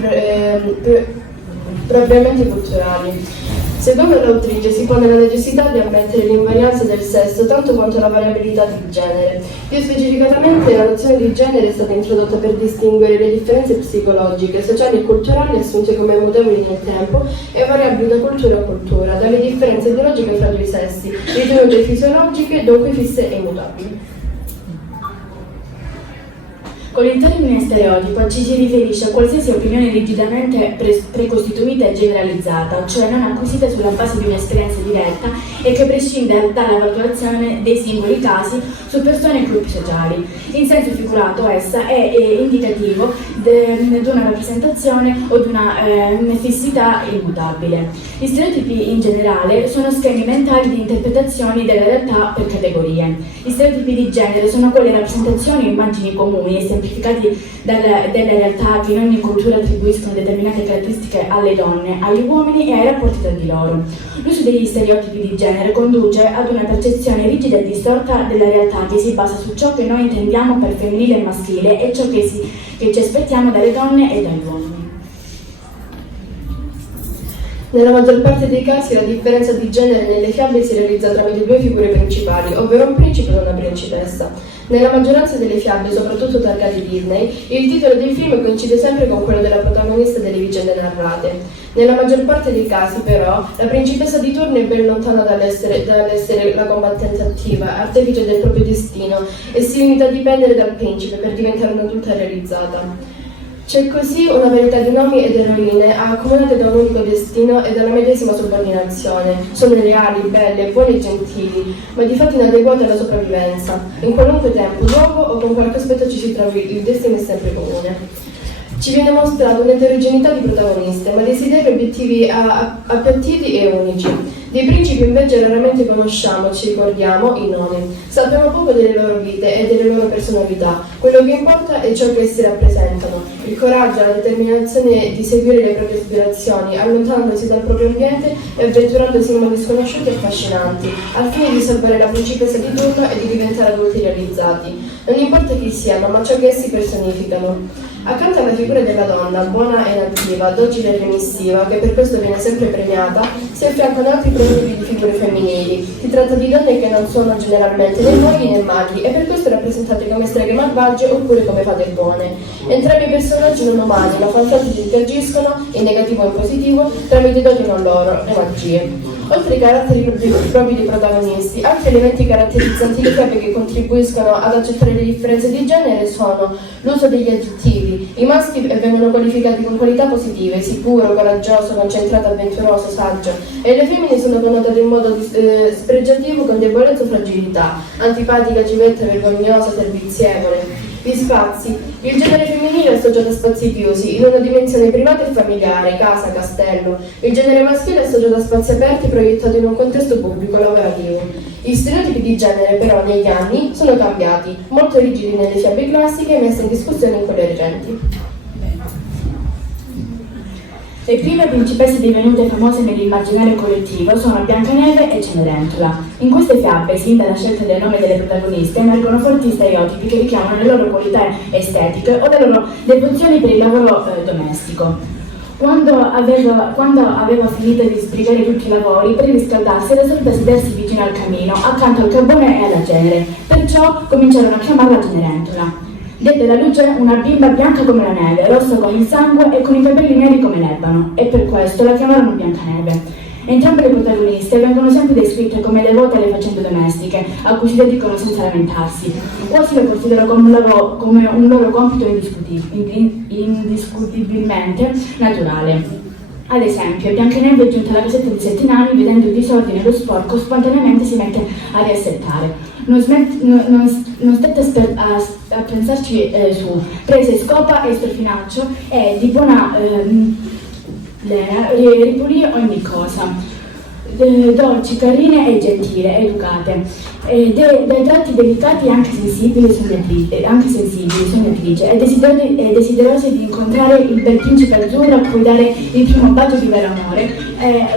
propriamente culturali. Secondo l'autrice si pone la necessità di ammettere l'invarianza del sesso tanto quanto la variabilità di genere. Più specificatamente, la nozione di genere è stata introdotta per distinguere le differenze psicologiche, sociali e culturali assunte come mutevoli nel tempo e variabili da cultura a cultura, dalle differenze biologiche fra i due sessi, ritenute fisiologiche, dunque fisse e immutabili. Con il termine stereotipo ci si riferisce a qualsiasi opinione rigidamente precostituita e generalizzata, cioè non acquisita sulla base di un'esperienza diretta e che prescinde dalla valutazione dei singoli casi su persone e gruppi sociali. In senso figurato essa è indicativo di una rappresentazione o di una fissità immutabile. Gli stereotipi in generale sono schemi mentali di interpretazioni della realtà per categorie. Gli stereotipi di genere sono quelle rappresentazioni o immagini comuni e semplificati delle realtà che in ogni cultura attribuiscono determinate caratteristiche alle donne, agli uomini e ai rapporti tra di loro. L'uso degli stereotipi di genere conduce ad una percezione rigida e distorta della realtà che si basa su ciò che noi intendiamo per femminile e maschile e ciò che ci aspettiamo dalle donne e dagli uomini. Nella maggior parte dei casi la differenza di genere nelle fiabe si realizza tramite due figure principali, ovvero un principe e una principessa. Nella maggioranza delle fiabe, soprattutto targate Disney, il titolo dei film coincide sempre con quello della protagonista delle vicende narrate. Nella maggior parte dei casi, però, la principessa di turno è ben lontana dall'essere la combattente attiva, artefice del proprio destino, e si limita a dipendere dal principe per diventare un'adulta realizzata. C'è così una varietà di nomi ed eroine accomunate da un unico destino e dalla medesima subordinazione. Sono reali, belle, buone e gentili, ma di fatto inadeguate alla sopravvivenza. In qualunque tempo, luogo o con qualche aspetto ci si trovi, il destino è sempre comune. Ci viene mostrato un'eterogeneità di protagoniste, ma desideri e obiettivi appiattiti e unici. Dei principi invece raramente conosciamo, ci ricordiamo, i nomi. Sappiamo poco delle loro vite e delle loro personalità. Quello che importa è ciò che essi rappresentano. Il coraggio, la determinazione di seguire le proprie ispirazioni, allontanandosi dal proprio ambiente e avventurandosi in mondi sconosciuti e affascinanti, al fine di salvare la principessa di turno e di diventare adulti realizzati. Non importa chi siano, ma ciò che essi personificano. Accanto alla figura della donna, buona e nativa, docile e remissiva, che per questo viene sempre premiata, si affiancano altri prototipi di figure femminili. Si tratta di donne che non sono generalmente né mogli né maghi e per questo rappresentate come streghe malvagie oppure come fate buone. Entrambi i personaggi non umani, ma fantastici che agiscono, in negativo o in positivo, tramite doti non loro, le magie. Oltre ai caratteri propri dei protagonisti, altri elementi caratterizzanti le fiabe che contribuiscono ad accettare le differenze di genere sono l'uso degli aggettivi. I maschi vengono qualificati con qualità positive, sicuro, coraggioso, concentrato, avventuroso, saggio, e le femmine sono connotate in modo spregiativo con debolezza o fragilità, antipatica, civetta, vergognosa, servizievole. Gli spazi. Il genere femminile è associato a spazi chiusi, in una dimensione privata e familiare, casa, castello. Il genere maschile è associato a spazi aperti proiettati in un contesto pubblico lavorativo. Gli stereotipi di genere però negli anni sono cambiati, molto rigidi nelle fiabe classiche e messi in discussione in quelle recenti. Le prime principesse divenute famose nell'immaginario collettivo sono Biancaneve e Cenerentola. In queste fiabe, sin dalla scelta del nome delle protagoniste, emergono forti stereotipi che richiamano le loro qualità estetiche o le loro devozioni per il lavoro domestico. Quando aveva finito di sbrigare tutti i lavori, per riscaldarsi era solita sedersi vicino al camino, accanto al carbone e alla cenere, perciò cominciarono a chiamarla Cenerentola. Diede alla luce una bimba bianca come la neve, rossa come il sangue e con i capelli neri come l'ebano, e per questo la chiamarono Biancaneve. Entrambe le protagoniste vengono sempre descritte come devoti alle faccende domestiche, a cui si dedicano senza lamentarsi. Quasi le considero come un loro compito indiscutibilmente naturale. Ad esempio, Biancaneve è giunta alla casetta di 7 anni, vedendo il disordine e lo sporco, spontaneamente si mette a riassettare. Non stette a pensarci su, prese scopa e strofinaccio e di buona lena ripulì ogni cosa. Dolci, carine e gentili, educate, dai tratti delicati e anche sensibili sognatrice, e desiderosi di incontrare il bel principe azzurro a cui dare il primo bacio di vero amore,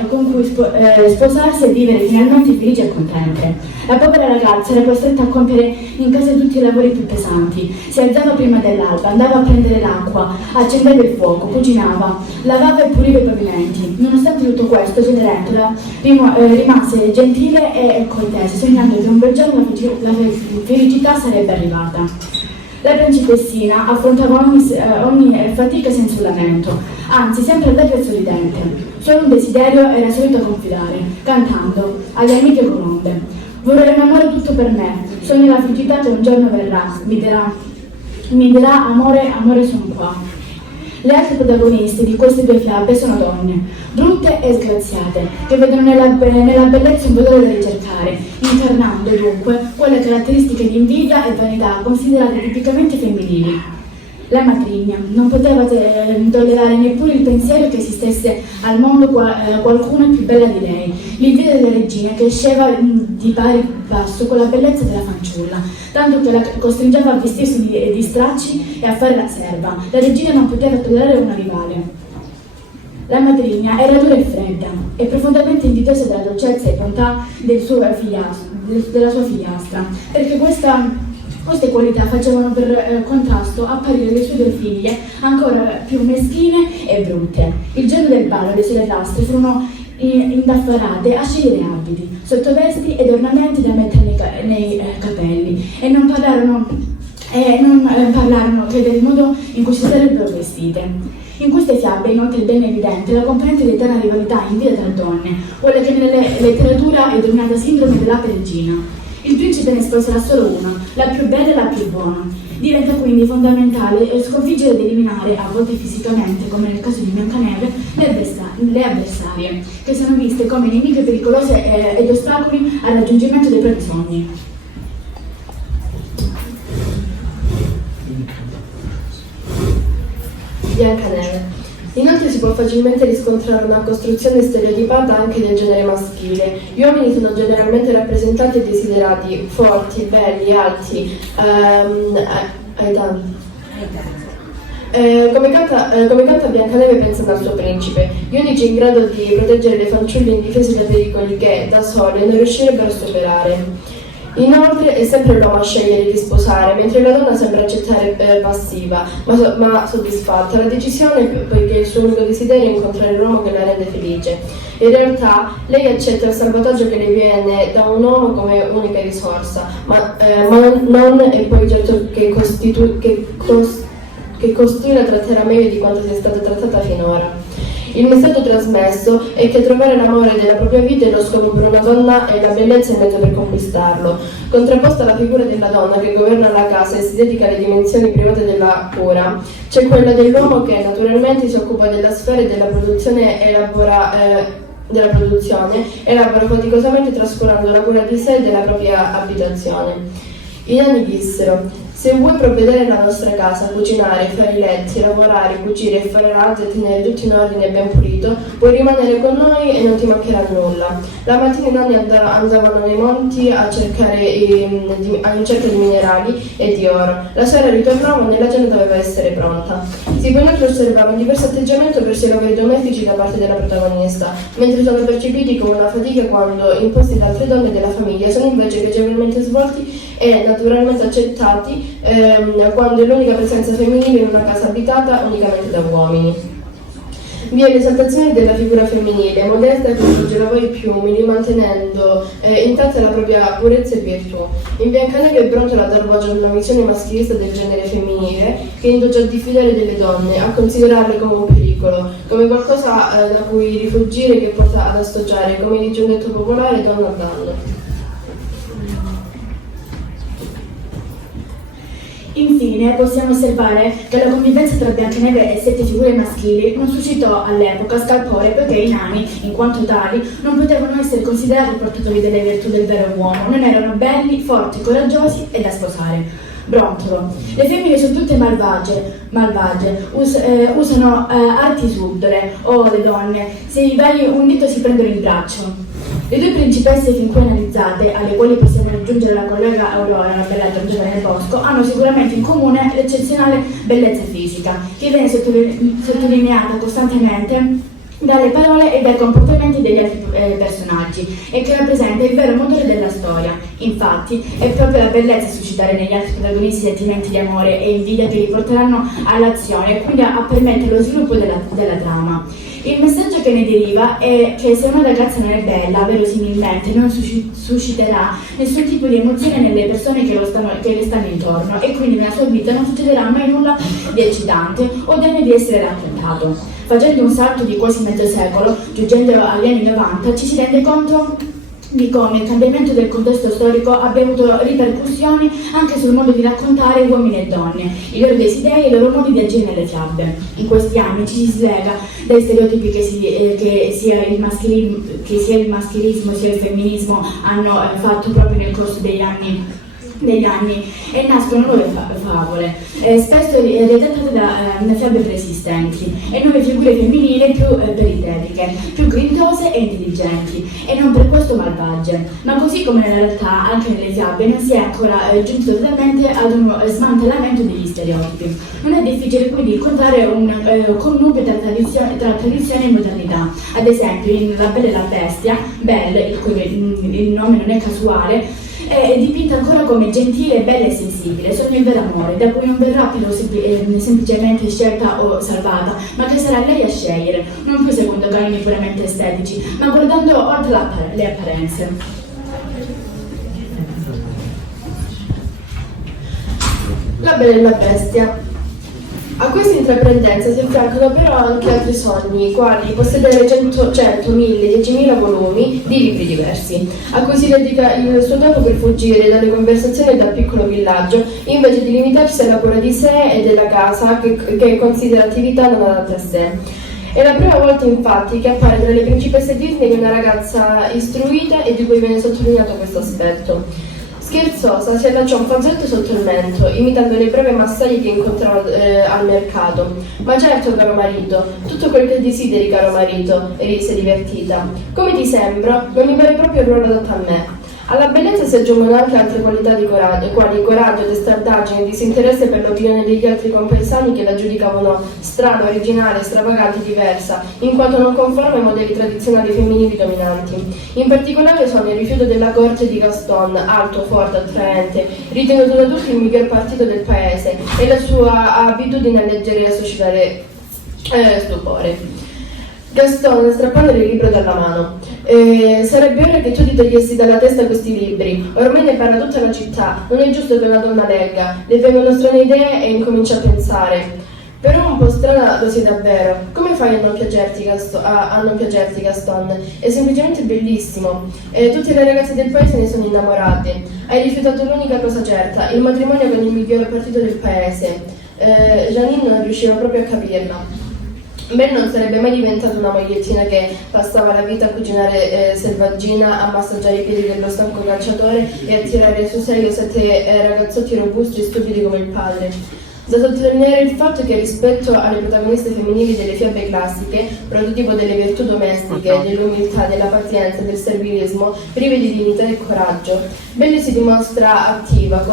con cui sposarsi e vivere finalmente felici e contente. La povera ragazza era costretta a compiere in casa tutti i lavori più pesanti. Si alzava prima dell'alba, andava a prendere l'acqua, accendeva il fuoco, cucinava, lavava e puliva i pavimenti. Nonostante tutto questo, Cenerentola rimase gentile e cortese, sognando che un bel giorno la felicità sarebbe arrivata. La principessina affrontava ogni fatica senza un lamento, anzi sempre allegra e sorridente. Solo un desiderio era solita confidare, cantando alle amiche colombe: vorrei un amore tutto per me, sogno la felicità che un giorno verrà, mi dirà amore, amore sono qua. Le altre protagoniste di queste due fiabe sono donne, brutte e sgraziate, che vedono nella bellezza un valore da ricercare, incarnando dunque quelle caratteristiche di invidia e vanità considerate tipicamente femminili. La matrigna non poteva tollerare neppure il pensiero che esistesse al mondo qualcuna più bella di lei. L'invidia della regina cresceva di pari passo con la bellezza della fanciulla, tanto che la costringeva a vestirsi di stracci e a fare la serva. La regina non poteva tollerare una rivale. La matrigna era dura e fredda e profondamente invidiosa della dolcezza e bontà della sua figliastra, perché queste qualità facevano per contrasto apparire le sue due figlie ancora più meschine e brutte. Il giorno del ballo le sorellastre furono indaffarate a scegliere abiti, sottovesti ed ornamenti da mettere nei capelli e non parlarono che del modo in cui si sarebbero vestite. In queste fiabe, inoltre, è ben evidente la componente di eterna rivalità in vita tra donne, quella che nella letteratura è denominata sindrome dell'ape regina. Il principe ne sposerà solo una, la più bella e la più buona. Diventa quindi fondamentale sconfiggere ed eliminare, a volte fisicamente, come nel caso di Biancaneve, le avversarie, che sono viste come nemiche pericolose ed ostacoli al raggiungimento dei propri sogni. Biancaneve. Inoltre si può facilmente riscontrare una costruzione stereotipata anche del genere maschile. Gli uomini sono generalmente rappresentati e desiderati forti, belli, alti, come canta Biancaneve pensando al suo principe, gli unici in grado di proteggere le fanciulle indifese da pericoli che, da sole, non riuscirebbero a superare. Inoltre è sempre l'uomo a scegliere di sposare, mentre la donna sembra accettare passiva, ma soddisfatta. La decisione, poiché il suo unico desiderio è incontrare l'uomo che la rende felice. In realtà lei accetta il salvataggio che le viene da un uomo come unica risorsa, ma non è poi certo che costui la tratterà meglio di quanto sia stata trattata finora. Il messaggio trasmesso è che trovare l'amore della propria vita è lo scopo per una donna e la bellezza è il mezzo per conquistarlo. Contrapposta alla figura della donna che governa la casa e si dedica alle dimensioni private della cura, c'è quella dell'uomo che naturalmente si occupa della sfera e della produzione e elabora faticosamente trascurando la cura di sé e della propria abitazione. I nani dissero: se vuoi provvedere alla nostra casa, cucinare, fare i letti, lavorare, cucire e fare razze e tenere tutto in ordine e ben pulito, puoi rimanere con noi e non ti mancherà nulla. La mattina i nani andavano nei monti in cerca di minerali e di oro. La sera ritornavano e la cena doveva essere pronta. Si può inoltre osservare un diverso atteggiamento verso i lavori domestici da parte della protagonista, mentre sono percepiti come una fatica quando imposti da altre donne della famiglia, sono invece piacevolmente svolti e naturalmente accettati quando è l'unica presenza femminile in una casa abitata unicamente da uomini. vi è l'esaltazione della figura femminile, modesta che svolge lavori più umili, mantenendo intatta la propria purezza e virtù. In Biancaneve e Brontola dà voce ad una visione maschilista del genere femminile che induce a diffidare delle donne, a considerarle come un pericolo, come qualcosa da cui rifuggire che porta ad associare, come dice un detto popolare, donna a danno. Infine, possiamo osservare che la convivenza tra Biancaneve e 7 figure maschili non suscitò all'epoca scalpore, poiché i nani, in quanto tali, non potevano essere considerati portatori delle virtù del vero uomo, non erano belli, forti, coraggiosi e da sposare. Brontolo. Le femmine sono tutte malvagie, usano arti subdole, o le donne, se gli dai un dito si prendono il braccio. Le due principesse fin qui analizzate, alle quali possiamo aggiungere la collega Aurora, la bella Giorgiana nel Bosco, hanno sicuramente in comune l'eccezionale bellezza fisica, che viene sottolineata costantemente dalle parole e dai comportamenti degli altri personaggi e che rappresenta il vero motore della storia. Infatti è proprio la bellezza a suscitare negli altri protagonisti sentimenti di amore e invidia che li porteranno all'azione e quindi a permettere lo sviluppo della trama. Il messaggio che ne deriva è che se una ragazza non è bella, verosimilmente non susciterà nessun tipo di emozione nelle persone che le stanno intorno e quindi nella sua vita non succederà mai nulla di eccitante o degno di essere raccontato. Facendo un salto di quasi mezzo secolo, giungendo agli anni 90, ci si rende conto di come il cambiamento del contesto storico abbia avuto ripercussioni anche sul modo di raccontare uomini e donne, i loro desideri e i loro modi di agire nelle fiabe. In questi anni ci si slega dai stereotipi che sia il maschilismo sia il femminismo hanno fatto proprio nel corso degli anni e nascono nuove favole, spesso redattate da fiabe preesistenti e nuove figure femminili più peritetiche, più grintose e intelligenti e non per questo malvagie. Ma così come nella realtà anche nelle fiabe non si è ancora giunto totalmente ad uno smantellamento degli stereotipi. Non è difficile quindi incontrare un connubio tra tradizione e modernità. Ad esempio in La Bella e la Bestia, Belle, il nome non è casuale, è dipinta ancora come gentile, bella e sensibile, sogna il vero amore, da cui non verrà più semplicemente scelta o salvata, ma che sarà lei a scegliere, non più secondo canoni puramente estetici, ma guardando oltre le apparenze. La Bella e la Bestia. A questa intraprendenza si affiancano però anche altri sogni, quali possedere 100, 1000, 10.000 volumi di libri diversi, a cui si dedica il suo tempo per fuggire dalle conversazioni dal piccolo villaggio, invece di limitarsi alla cura di sé e della casa che considera attività non adatte a sé. È la prima volta infatti che appare tra le principesse Disney una ragazza istruita e di cui viene sottolineato questo aspetto. Scherzosa, si allacciò un fazzoletto sotto il mento, imitando le breve massaglie che incontrava al mercato. Ma certo, caro marito, tutto quel che desideri, caro marito, rise divertita. Come ti sembro? Non mi pare proprio il ruolo adatto a me. Alla bellezza si aggiungono anche altre qualità di coraggio, quali coraggio, testardaggine, disinteresse per l'opinione degli altri compaesani che la giudicavano strana, originale, stravagante, diversa, in quanto non conforme ai modelli tradizionali femminili dominanti. In particolare sono il rifiuto della corte di Gaston, alto, forte, attraente, ritenuto da tutti il miglior partito del paese, e la sua abitudine a leggere e a suscitare stupore. Gaston, strappandole il libro dalla mano. Sarebbe ora che tu ti togliessi dalla testa questi libri. Ormai ne parla tutta la città. Non è giusto che una donna legga. Le vengono strane idee e incomincia a pensare. Però un po' strana lo sei davvero. Come fai a non piacerti, Gaston? È semplicemente bellissimo. Tutte le ragazze del paese ne sono innamorate. Hai rifiutato l'unica cosa certa, il matrimonio con il migliore partito del paese. Janine non riusciva proprio a capirla. Beh, non sarebbe mai diventata una mogliettina che passava la vita a cucinare selvaggina, a massaggiare i piedi dello stanco calciatore e a tirare su serio 7 ragazzotti robusti e stupidi come il padre. Da sottolineare il fatto che rispetto alle protagoniste femminili delle fiabe classiche, prototipo delle virtù domestiche, dell'umiltà, della pazienza, del servilismo, prive di dignità e coraggio, Belle si dimostra attiva,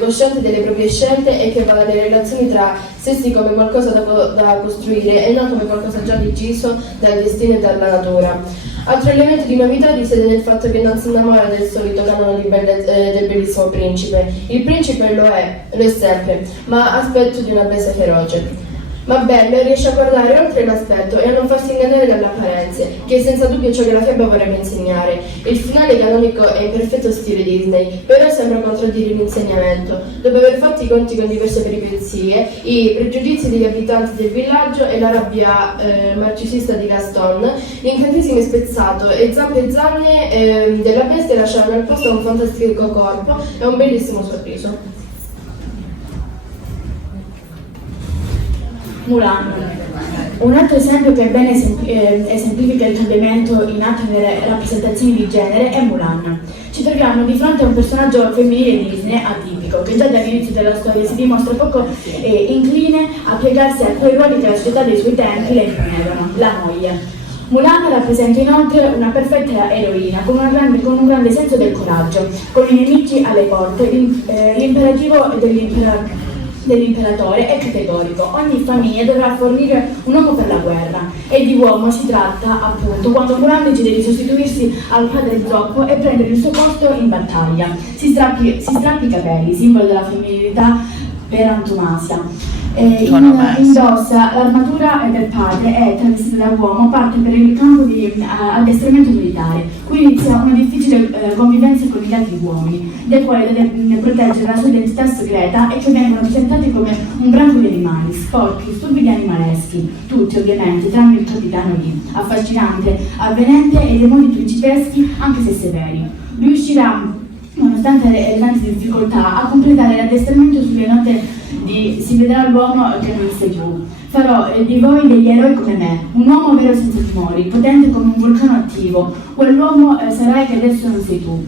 cosciente delle proprie scelte e che va dalle relazioni tra sessi come qualcosa da costruire e non come qualcosa già deciso dal destino e dalla natura. Altro elemento di novità risiede nel fatto che non si innamora del solito canone del bellissimo principe. Il principe lo è sempre, ma aspetto di una bestia feroce. Ma Belle riesce a guardare oltre l'aspetto e a non farsi ingannare dalle apparenze, che è senza dubbio ciò che la fiaba vorrebbe insegnare. Il finale canonico è in perfetto stile Disney, però sembra contraddire l'insegnamento. Dopo aver fatto i conti con diverse peripezie, i pregiudizi degli abitanti del villaggio e la rabbia marxista di Gaston, l'incantesimo è spezzato e zampe e zanne della bestia lasciano al posto un fantastico corpo e un bellissimo sorriso. Mulan. Un altro esempio che bene esemplifica il cambiamento in atto nelle rappresentazioni di genere è Mulan. Ci troviamo di fronte a un personaggio femminile Disney atipico, che già dall'inizio della storia si dimostra poco incline a piegarsi a quei ruoli che la società dei suoi tempi le imponevano, la moglie. Mulan rappresenta inoltre una perfetta eroina, con un grande senso del coraggio, con i nemici alle porte. L'imperativo dell'imperatore è categorico: ogni famiglia dovrà fornire un uomo per la guerra, e di uomo si tratta appunto quando Mulan decide di sostituirsi al padre zoppo e prendere il suo posto in battaglia. Si strappi i capelli, simbolo della femminilità per antonomasia. Indossa l'armatura del padre e, travestita da uomo, parte per il campo di addestramento militare. Qui inizia una difficile convivenza con gli altri uomini, dai quali deve proteggere la sua identità segreta e che vengono presentati come un branco di animali, sporchi, stupidi e animaleschi, tutti ovviamente, tranne il capitano Lee, affascinante, avvenente e dei modi principeschi anche se severi. Riuscirà, nonostante le tante difficoltà, a completare l'addestramento sulle note di si vedrà l'uomo che non sei tu. Farò di voi degli eroi come me, un uomo vero senza timori, potente come un vulcano attivo. Quell'uomo sarai che adesso non sei tu.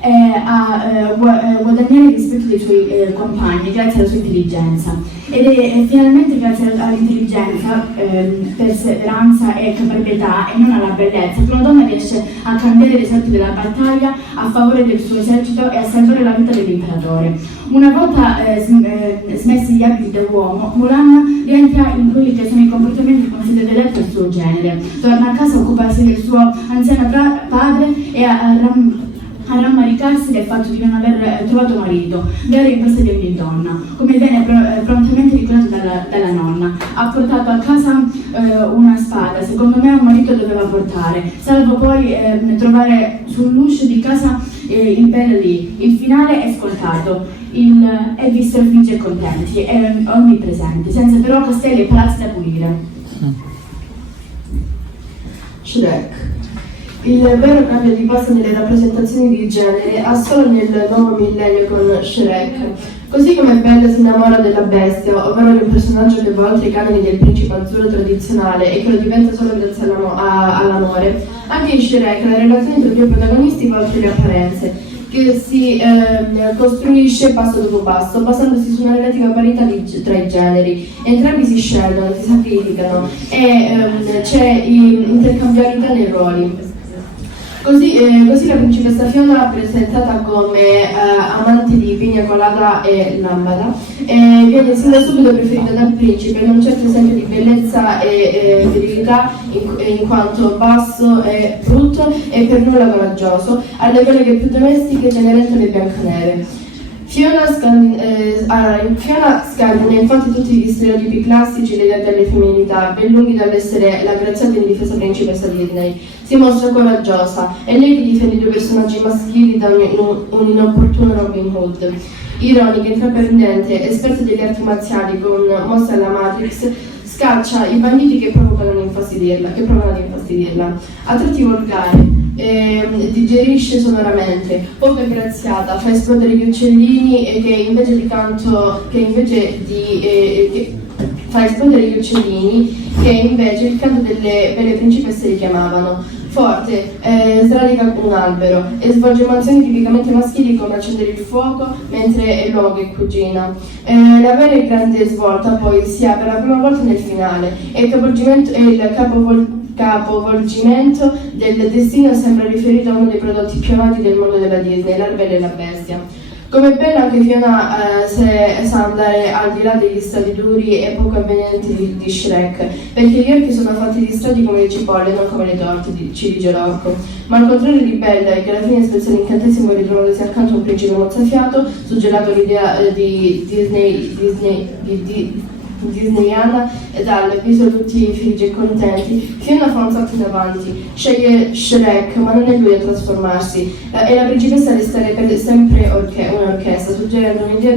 A guadagnare il rispetto dei suoi compagni grazie alla sua intelligenza. Ed è finalmente grazie all'intelligenza, perseveranza e caparbietà e non alla bellezza che una donna riesce a cambiare le sorti della battaglia a favore del suo esercito e a salvare la vita dell'imperatore. Una volta smessi gli abiti dell'uomo, Mulan rientra in quelli che sono i comportamenti considerati del suo genere. Torna a casa a occuparsi del suo anziano padre e a rammaricarsi del fatto di non aver trovato marito, vero imposta di ogni donna, come viene prontamente ricordato dalla nonna. Ha portato a casa una spada, secondo me un marito doveva portare, salvo poi trovare sull'uscio di casa il bel lì. Il finale è scontato, è visto felici e contenti, è onnipresente, senza però castelli e palazzi da pulire. Shrek. Il vero cambio di passo nelle rappresentazioni di genere ha solo nel nuovo millennio con Shrek. Così come Belle si innamora della bestia, ovvero di un personaggio che va oltre i canoni del principe azzurro tradizionale e che lo diventa solo grazie all'amore, anche in Shrek la relazione tra i due protagonisti va oltre le apparenze, che si costruisce passo dopo passo, basandosi su una relativa parità tra i generi. Entrambi si scelgono, si sacrificano e c'è intercambiarietà nei ruoli. Così la principessa Fiona, presentata come amante di pigna colada e lambada, viene sin da subito preferita dal principe, in un certo esempio di bellezza e virilità, in quanto basso e brutto e per nulla coraggioso, ha le peleghe più domestiche Cenerentola e Biancaneve. Fiona scardina infatti tutti gli stereotipi classici legati alle femminilità, ben lunghi dall'essere la graziata e indifesa principessa Disney. Si mostra coraggiosa, è lei che difende i due personaggi maschili da un inopportuno Robin Hood. Ironica, intraprendente, esperta delle arti marziali con mosse alla Matrix, scaccia i banditi che provano ad infastidirla. A tratti volgare, digerisce sonoramente, poco graziata, fa esplodere gli uccellini e fa esplodere gli uccellini che invece il canto delle belle principesse richiamavano. Forte, sradica un albero e svolge mansioni tipicamente maschili come accendere il fuoco mentre è l'uomo che cucina. La vera e grande svolta poi si ha per la prima volta nel finale e il capovolgimento del destino sembra riferito a uno dei prodotti più amati del mondo della Disney, La Bella e la Bestia. Come bella anche Fiona sa andare al di là degli strati duri e poco avvenenti di Shrek, perché gli orchi sono fatti di strati come le cipolle, non come le torte, ci dice l'orco. Ma al contrario di Bella, che alla fine spezza l'incantesimo ritrovandosi accanto a un principe mozzafiato, suggelato l'idea di disneyana e dal viso tutti felici e contenti, Fiona fa un salto in avanti, sceglie Shrek, ma non è lui a trasformarsi, e la principessa resterebbe sempre un'orchestra, suggerendo un'idea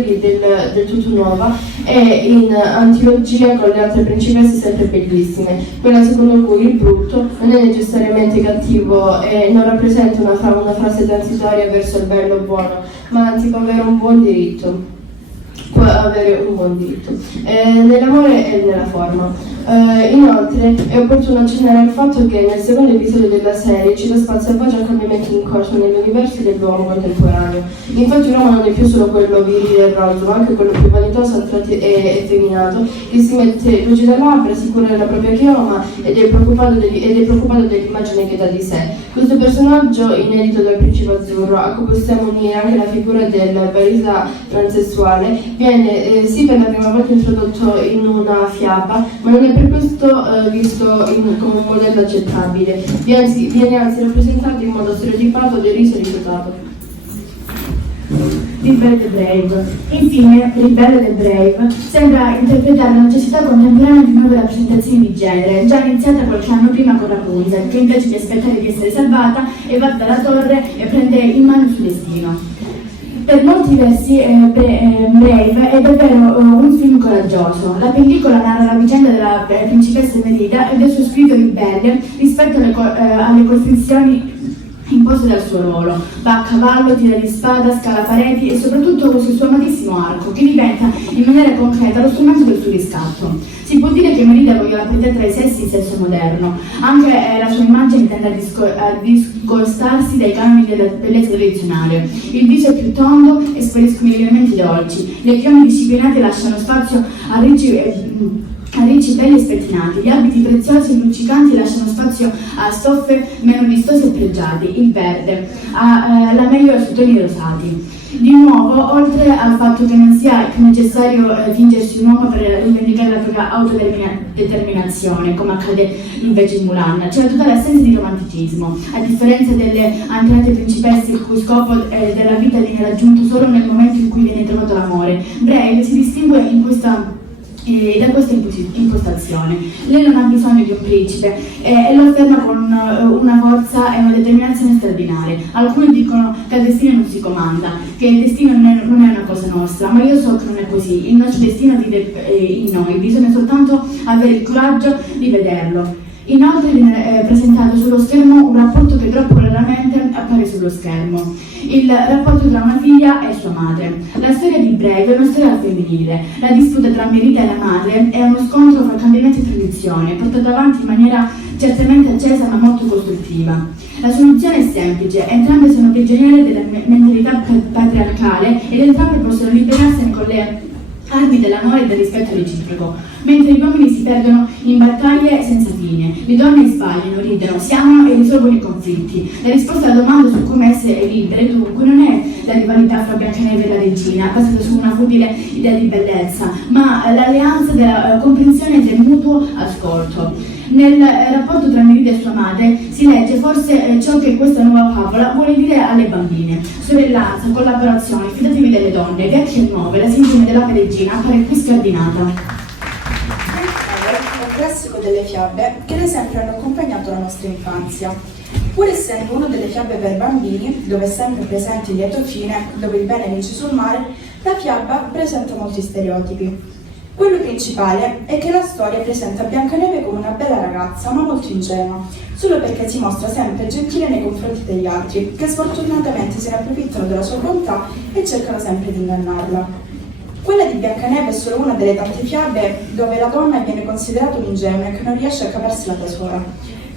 del tutto nuova e in antilogia con le altre principesse sempre bellissime, quella secondo cui il brutto non è necessariamente cattivo e non rappresenta una frase transitoria verso il bello buono, ma anzi può avere un buon diritto. Nell'amore e nella forma. Inoltre è opportuno accennare al fatto che nel secondo episodio della serie ci dà spazio a vagio al cambiamento in corso nell'universo dell'uomo contemporaneo. Infatti l'uomo non è più solo quello virile e rozzo, ma anche quello più vanitoso e effeminato, che si mette lucida labbra, sicuro della propria chioma ed è preoccupato dell'immagine che dà di sé. Questo personaggio inedito dal Principe Azzurro, a cui possiamo unire anche la figura del barista transessuale, viene sì per la prima volta introdotto in una fiaba, ma non è per questo visto come un modello accettabile, viene anzi rappresentato in modo stereotipato, deriso e rifiutato. Ribelle Brave. Infine, Ribelle Brave sembra interpretare la necessità contemporanea di nuove rappresentazioni di genere, già iniziata qualche anno prima con Rapunzel, che invece di aspettare di essere salvata evade dalla torre e prende in mano il suo destino. Per molti versi Brave è davvero un film coraggioso. La pellicola narra la vicenda della principessa Merida e del suo spirito ribelle rispetto alle costrizioni imposte dal suo ruolo. Va a cavallo, tira di spada, scala pareti e soprattutto usa il suo amatissimo arco, che diventa in maniera concreta lo strumento del suo riscatto. Si può dire che Merida voglia la parità tra i sessi in senso moderno. Anche la sua immagine tende a discostarsi dai canoni della bellezza tradizionale. Il viso è più tondo e spariscono i lineamenti dolci. Le chiome disciplinate lasciano spazio a ricci belli e spettinati. Gli abiti preziosi e luccicanti lasciano spazio a stoffe meno vistose e pregiati. Il verde ha la meglio sui toni rosati. Di nuovo, oltre al fatto che non sia più necessario fingersi un uomo per rivendicare la propria autodeterminazione, come accade invece in Mulan, c'è la totale assenza di romanticismo. A differenza delle antenate principesse il cui scopo della vita viene raggiunto solo nel momento in cui viene trovato l'amore, Brave si distingue da questa impostazione. Lei non ha bisogno di un principe e lo afferma con una forza e una determinazione straordinarie. Alcuni dicono che al destino non si comanda, che il destino non è una cosa nostra, ma io so che non è così. Il nostro destino vive in noi, bisogna soltanto avere il coraggio di vederlo. Inoltre viene presentato sullo schermo un rapporto che troppo raramente appare sullo schermo, il rapporto tra una figlia e sua madre. La storia di Brave è una storia femminile. La disputa tra Merida e la madre è uno scontro fra cambiamento e tradizione, portato avanti in maniera certamente accesa ma molto costruttiva. La soluzione è semplice: entrambe sono prigioniere della mentalità patriarcale ed entrambe possono liberarsene con le armi dell'amore e del rispetto reciproco, mentre gli uomini si perdono in battaglie senza fine. Le donne sbagliano, ridono, si amano e risolvono i conflitti. La risposta alla domanda su come essere libere, dunque, non è la rivalità fra Biancaneve e la regina, basata su una futile idea di bellezza, ma l'alleanza della comprensione e del mutuo ascolto. Nel rapporto tra Merida e sua madre si legge forse ciò che questa nuova favola vuole dire alle bambine: sorellanza, collaborazione, fidatevi delle donne, vecchie e nuove. La sindrome dell'ape regina appare qui scardinata. È un classico delle fiabe che da sempre hanno accompagnato la nostra infanzia. Pur essendo una delle fiabe per bambini, dove è sempre presente il lieto fine, dove il bene vince sul male, la fiaba presenta molti stereotipi. Quello principale è che la storia presenta Biancaneve come una bella ragazza, ma molto ingenua, solo perché si mostra sempre gentile nei confronti degli altri, che sfortunatamente se ne approfittano della sua bontà e cercano sempre di ingannarla. Quella di Biancaneve è solo una delle tante fiabe dove la donna viene considerata un'ingenua e che non riesce a cavarsela da sola.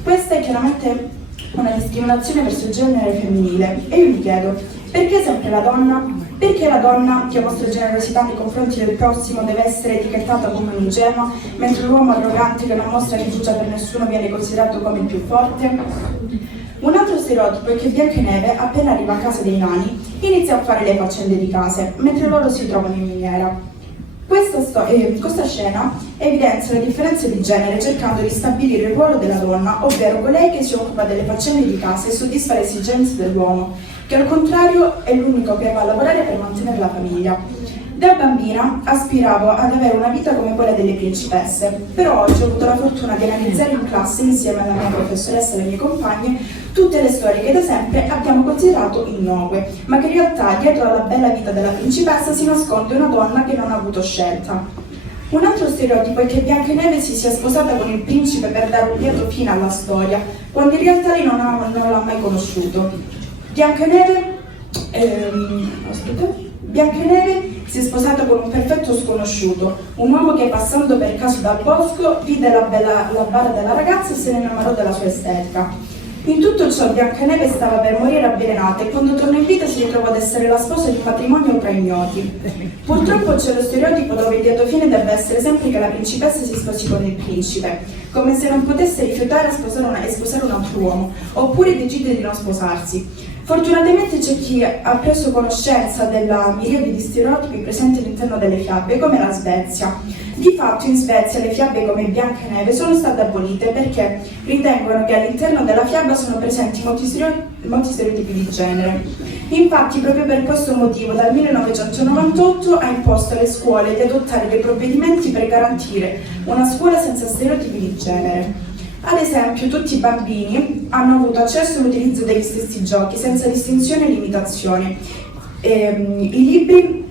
Questa è chiaramente una discriminazione verso il genere femminile e io mi chiedo: perché sempre la donna? Perché la donna che mostra generosità nei confronti del prossimo deve essere etichettata come un'ingenua, mentre l'uomo arrogante che non mostra fiducia per nessuno viene considerato come il più forte? Un altro stereotipo è che Biancaneve, appena arriva a casa dei nani, inizia a fare le faccende di casa, mentre loro si trovano in miniera. Questa scena evidenzia la differenza di genere cercando di stabilire il ruolo della donna, ovvero colei che si occupa delle faccende di casa e soddisfa le esigenze dell'uomo, che al contrario è l'unico che va a lavorare per mantenere la famiglia. Da bambina aspiravo ad avere una vita come quella delle principesse, però oggi ho avuto la fortuna di analizzare in classe insieme alla mia professoressa e alle mie compagne tutte le storie che da sempre abbiamo considerato innocue, ma che in realtà dietro alla bella vita della principessa si nasconde una donna che non ha avuto scelta. Un altro stereotipo è che Biancaneve si sia sposata con il principe per dare un lieto fine alla storia, quando in realtà lei non l'ha mai conosciuto. Biancaneve si è sposata con un perfetto sconosciuto, un uomo che passando per caso dal bosco vide la bara della ragazza e se ne innamorò della sua estetica. In tutto ciò Biancaneve stava per morire avvelenata e quando tornò in vita si ritrovò ad essere la sposa di un matrimonio tra ignoti. Purtroppo c'è lo stereotipo dove il lieto fine deve essere sempre che la principessa si sposi con il principe, come se non potesse rifiutare e sposare un altro uomo, oppure decide di non sposarsi. Fortunatamente c'è chi ha preso conoscenza della miriade di stereotipi presenti all'interno delle fiabe, come la Svezia. Di fatto in Svezia le fiabe come Biancaneve sono state abolite perché ritengono che all'interno della fiaba sono presenti molti stereotipi di genere. Infatti proprio per questo motivo dal 1998 ha imposto alle scuole di adottare dei provvedimenti per garantire una scuola senza stereotipi di genere. Ad esempio, tutti i bambini hanno avuto accesso all'utilizzo degli stessi giochi, senza distinzione e limitazioni. I libri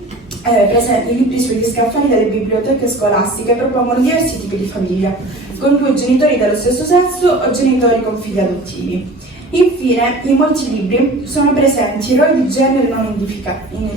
sugli scaffali delle biblioteche scolastiche propongono diversi tipi di famiglia, con 2 genitori dello stesso sesso o genitori con figli adottivi. Infine, in molti libri sono presenti eroi di genere non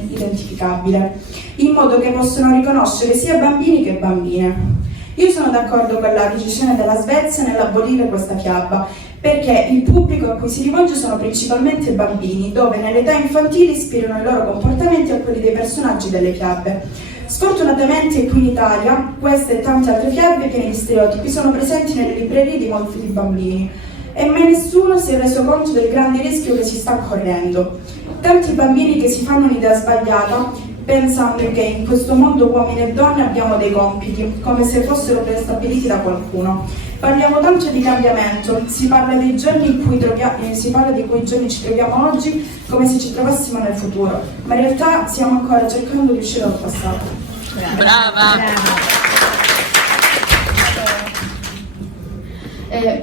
identificabile, in modo che possono riconoscere sia bambini che bambine. Io sono d'accordo con la decisione della Svezia nell'abolire questa fiaba, perché il pubblico a cui si rivolge sono principalmente bambini, dove nell'età infantile ispirano i loro comportamenti a quelli dei personaggi delle fiabe. Sfortunatamente qui in Italia queste e tante altre fiabe piene di stereotipi sono presenti nelle librerie di molti bambini e mai nessuno si è reso conto del grande rischio che si sta correndo. Tanti bambini che si fanno un'idea sbagliata pensando che in questo mondo uomini e donne abbiamo dei compiti, come se fossero prestabiliti da qualcuno. Parliamo tanto di cambiamento, si parla di quei giorni ci troviamo oggi come se ci trovassimo nel futuro, ma in realtà stiamo ancora cercando di uscire dal passato. Brava!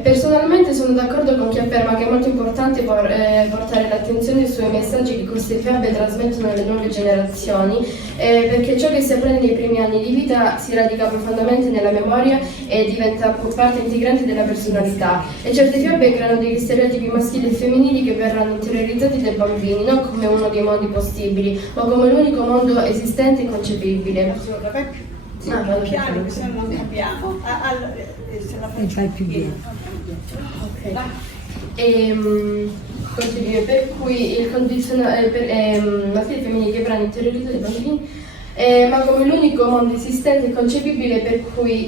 Personalmente sono d'accordo con chi afferma che è molto importante portare l'attenzione sui messaggi che queste fiabe trasmettono alle nuove generazioni, perché ciò che si apprende nei primi anni di vita si radica profondamente nella memoria e diventa parte integrante della personalità. E certe fiabe creano degli stereotipi maschili e femminili che verranno interiorizzati dai bambini, non come uno dei mondi possibili, ma come l'unico mondo esistente e concepibile. Piano, se non capiamo. Se la faccio più bene. Continui, per cui il maschili e femminili che verranno interiorizzati dai bambini, ma come l'unico mondo esistente e concepibile per cui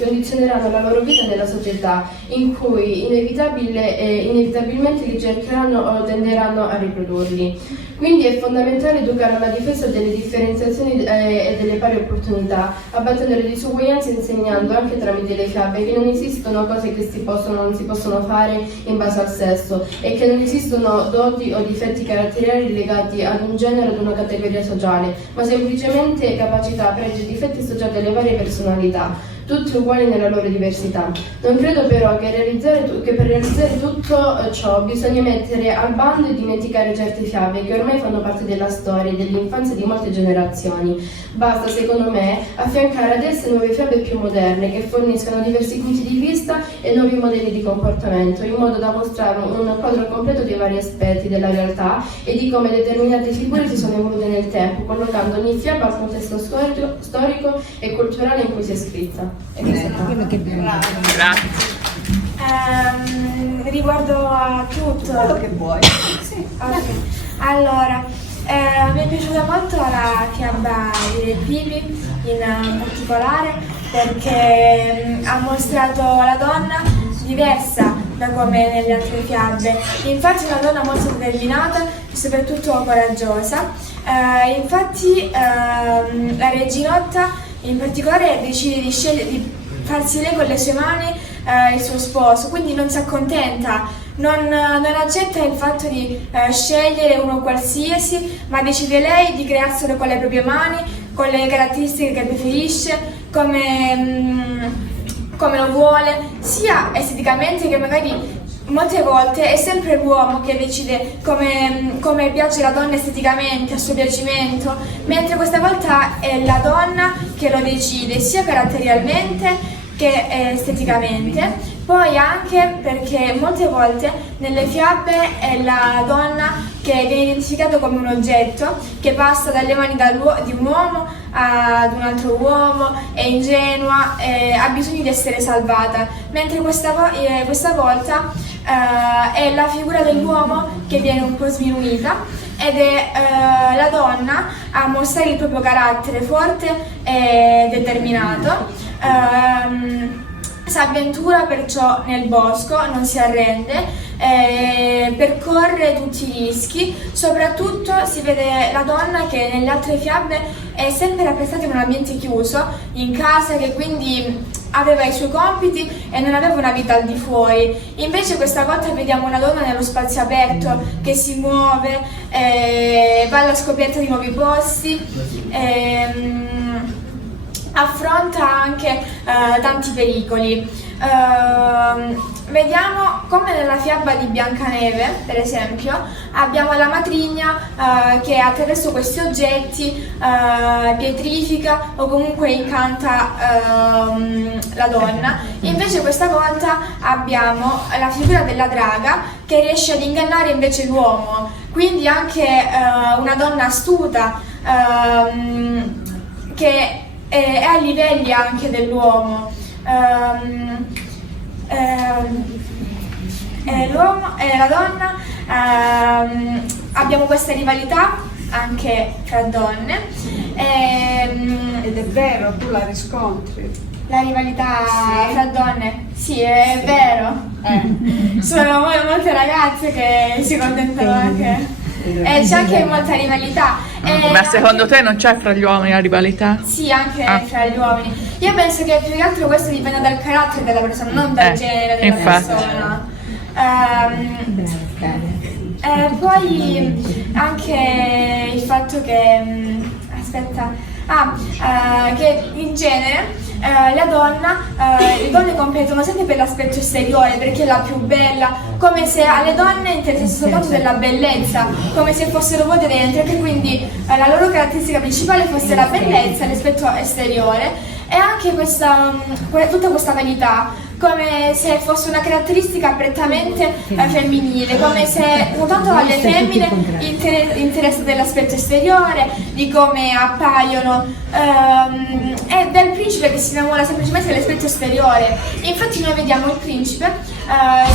condizioneranno la loro vita nella società, in cui inevitabilmente li cercheranno o tenderanno a riprodurli. Quindi è fondamentale educare alla difesa delle differenziazioni e delle pari opportunità, abbattendo le disuguaglianze e insegnando anche tramite le fiabe che non esistono cose che si possono o non si possono fare in base al sesso e che non esistono doti o difetti caratteriali legati ad un genere o ad una categoria sociale, ma semplicemente capacità, pregi e difetti associati alle varie personalità, tutti uguali nella loro diversità. Non credo però che per realizzare tutto ciò bisogna mettere al bando e dimenticare certe fiabe che ormai fanno parte della storia e dell'infanzia di molte generazioni. Basta, secondo me, affiancare ad esse nuove fiabe più moderne che forniscano diversi punti di vista e nuovi modelli di comportamento, in modo da mostrare un quadro completo dei vari aspetti della realtà e di come determinate figure si sono evolute nel tempo, collocando ogni fiaba al contesto storico e culturale in cui si è scritta. Grazie. Riguardo a tutto. Quello che vuoi. Sì. Okay. Allora, mi è piaciuta molto la fiaba di Re Pipi in particolare perché ha mostrato la donna diversa da come nelle altre fiabe. Infatti è una donna molto determinata e soprattutto coraggiosa. Infatti la reginotta in particolare decide di farsi lei con le sue mani il suo sposo, quindi non si accontenta non accetta il fatto di scegliere uno qualsiasi, ma decide lei di crearselo con le proprie mani, con le caratteristiche che preferisce, come lo vuole, sia esteticamente che magari molte volte è sempre l'uomo che decide come piace la donna esteticamente, a suo piacimento, mentre questa volta è la donna che lo decide sia caratterialmente che esteticamente. Poi anche perché molte volte nelle fiabe è la donna che viene identificata come un oggetto che passa dalle mani di un uomo ad un altro uomo, è ingenua, ha bisogno di essere salvata, mentre questa volta è la figura dell'uomo che viene un po' sminuita ed è la donna a mostrare il proprio carattere forte e determinato. Si avventura perciò nel bosco, non si arrende, percorre tutti i rischi, soprattutto si vede la donna che nelle altre fiabe è sempre rappresentata in un ambiente chiuso, in casa, che quindi aveva i suoi compiti e non aveva una vita al di fuori. Invece questa volta vediamo una donna nello spazio aperto che si muove, va alla scoperta di nuovi posti, affronta anche tanti pericoli. Vediamo come nella fiaba di Biancaneve, per esempio, abbiamo la matrigna che attraverso questi oggetti pietrifica o comunque incanta la donna. Invece questa volta abbiamo la figura della draga che riesce ad ingannare invece l'uomo, quindi anche una donna astuta che è a livelli anche dell'uomo. L'uomo e la donna, abbiamo questa rivalità anche tra donne. Ed è vero, tu la riscontri. La rivalità tra donne, sì, è vero. Sono molte ragazze che si contentano anche. E c'è anche molta rivalità. Ma secondo te non c'è fra gli uomini la rivalità? Sì, anche tra gli uomini. Io penso che più che altro questo dipende dal carattere della persona, non dal genere della persona. Poi anche il fatto che che in genere la donna, le donne competono sempre per l'aspetto esteriore perché è la più bella, come se alle donne interessasse soltanto della bellezza, come se fossero vuote dentro, e che quindi la loro caratteristica principale fosse la bellezza, l'aspetto esteriore, e anche tutta questa vanità, come se fosse una caratteristica prettamente femminile, come se soltanto alle femmine interessa dell'aspetto esteriore, di come appaiono, è del principe che si innamora semplicemente dell'aspetto esteriore. Infatti noi vediamo il principe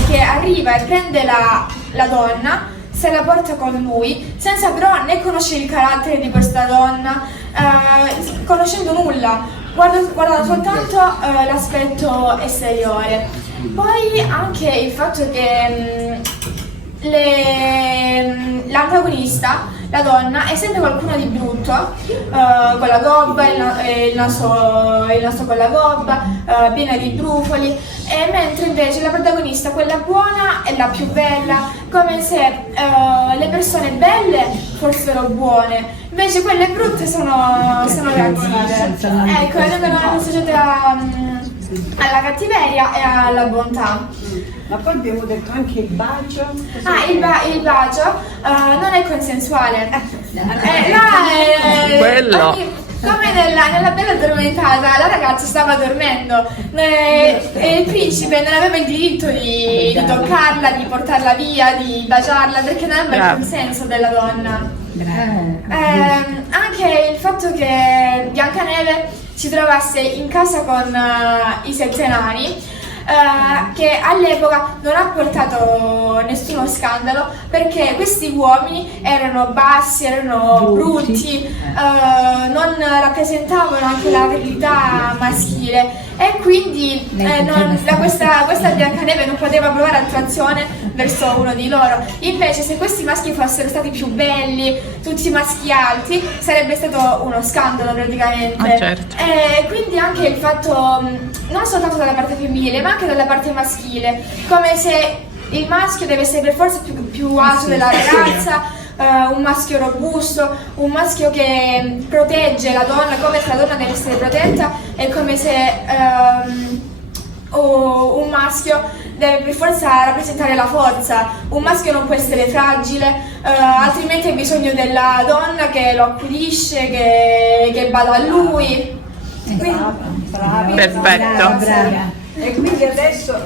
che arriva e prende la donna, se la porta con lui, senza però né conoscere il carattere di questa donna, conoscendo nulla. Guarda soltanto l'aspetto esteriore. Poi anche il fatto che l'antagonista, la donna, è sempre qualcuno di brutto, con la gobba, il naso con la gobba, piena di brufoli, e mentre invece la protagonista, quella buona, è la più bella, come se le persone belle fossero buone, invece quelle brutte sono cattive. Ecco, vengono associate alla cattiveria e alla bontà. Ma poi abbiamo detto anche il bacio. Il bacio non è consensuale. Quello. Come nella Bella Addormentata, la ragazza stava dormendo e il principe non aveva il diritto di toccarla, di portarla via, di baciarla, perché non aveva il consenso della donna. Anche il fatto che Biancaneve si trovasse in casa con i 7 nani, che all'epoca non ha portato nessuno scandalo, perché questi uomini erano bassi, erano brutti, non rappresentavano anche la virilità maschile, e quindi questa Biancaneve non poteva provare attrazione verso uno di loro. Invece se questi maschi fossero stati più belli, tutti maschi alti, sarebbe stato uno scandalo praticamente. Certo. E quindi anche il fatto, non soltanto dalla parte femminile ma anche dalla parte maschile, come se il maschio deve essere per forza più alto della ragazza, un maschio robusto, un maschio che protegge la donna come se la donna deve essere protetta, è come se un maschio deve per forza rappresentare la forza, un maschio non può essere fragile, altrimenti ha bisogno della donna che lo accudisce, che bada a lui. Bravi. Perfetto. E quindi adesso,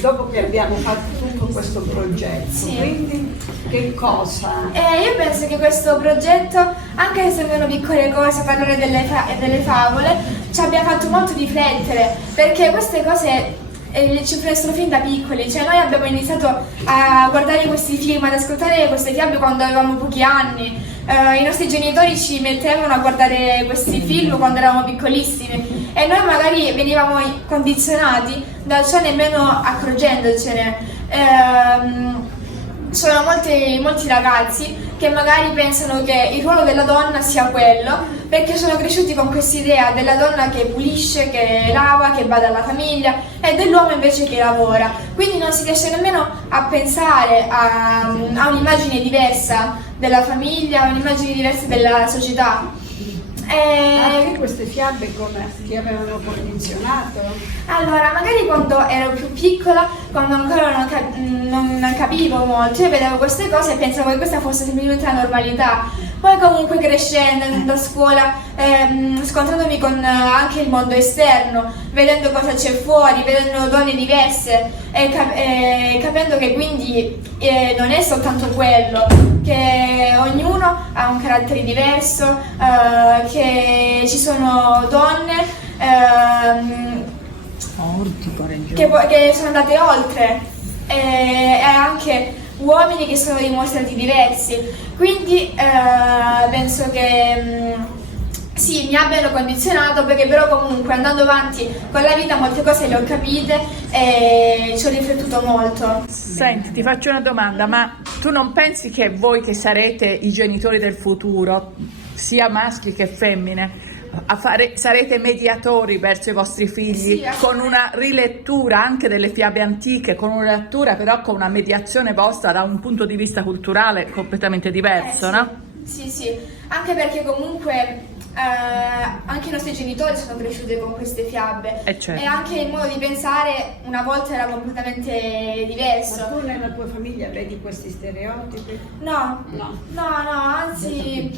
dopo che abbiamo fatto tutto questo progetto, Sì. quindi che cosa? Io penso che questo progetto, anche se sembrano piccole cose, parlare delle favole, ci abbia fatto molto riflettere, perché queste cose ci influenzano fin da piccoli, cioè noi abbiamo iniziato a guardare questi film, ad ascoltare queste fiabe quando avevamo pochi anni. I nostri genitori ci mettevano a guardare questi film quando eravamo piccolissimi e noi magari venivamo condizionati da ciò nemmeno accorgendocene. Sono molti ragazzi che magari pensano che il ruolo della donna sia quello, perché sono cresciuti con quest'idea della donna che pulisce, che lava, che bada alla famiglia, e dell'uomo invece che lavora. Quindi non si riesce nemmeno a pensare a un'immagine diversa della famiglia, a un'immagine diversa della società. Anche queste fiabe come ti avevano condizionato? Allora, magari quando ero più piccola, quando ancora non capivo molto, io vedevo queste cose e pensavo che questa fosse semplicemente la normalità. Poi comunque crescendo, andando a scuola, scontrandomi con anche il mondo esterno, vedendo cosa c'è fuori, vedendo donne diverse e capendo che quindi non è soltanto quello, che ognuno ha un carattere diverso, che ci sono donne che sono andate oltre e anche uomini che sono dimostrati diversi. Quindi penso che sì, mi abbiano condizionato, perché però comunque andando avanti con la vita molte cose le ho capite e ci ho riflettuto molto. Senti, ti faccio una domanda, ma tu non pensi che voi che sarete i genitori del futuro, sia maschi che femmine, sarete mediatori verso i vostri figli, Sì, con una rilettura anche delle fiabe antiche, con una lettura però con una mediazione vostra da un punto di vista culturale completamente diverso, sì. no? Sì, anche perché comunque anche i nostri genitori sono cresciuti con queste fiabe Certo. e anche il modo di pensare una volta era completamente diverso. Ma tu nella tua famiglia vedi questi stereotipi? No, anzi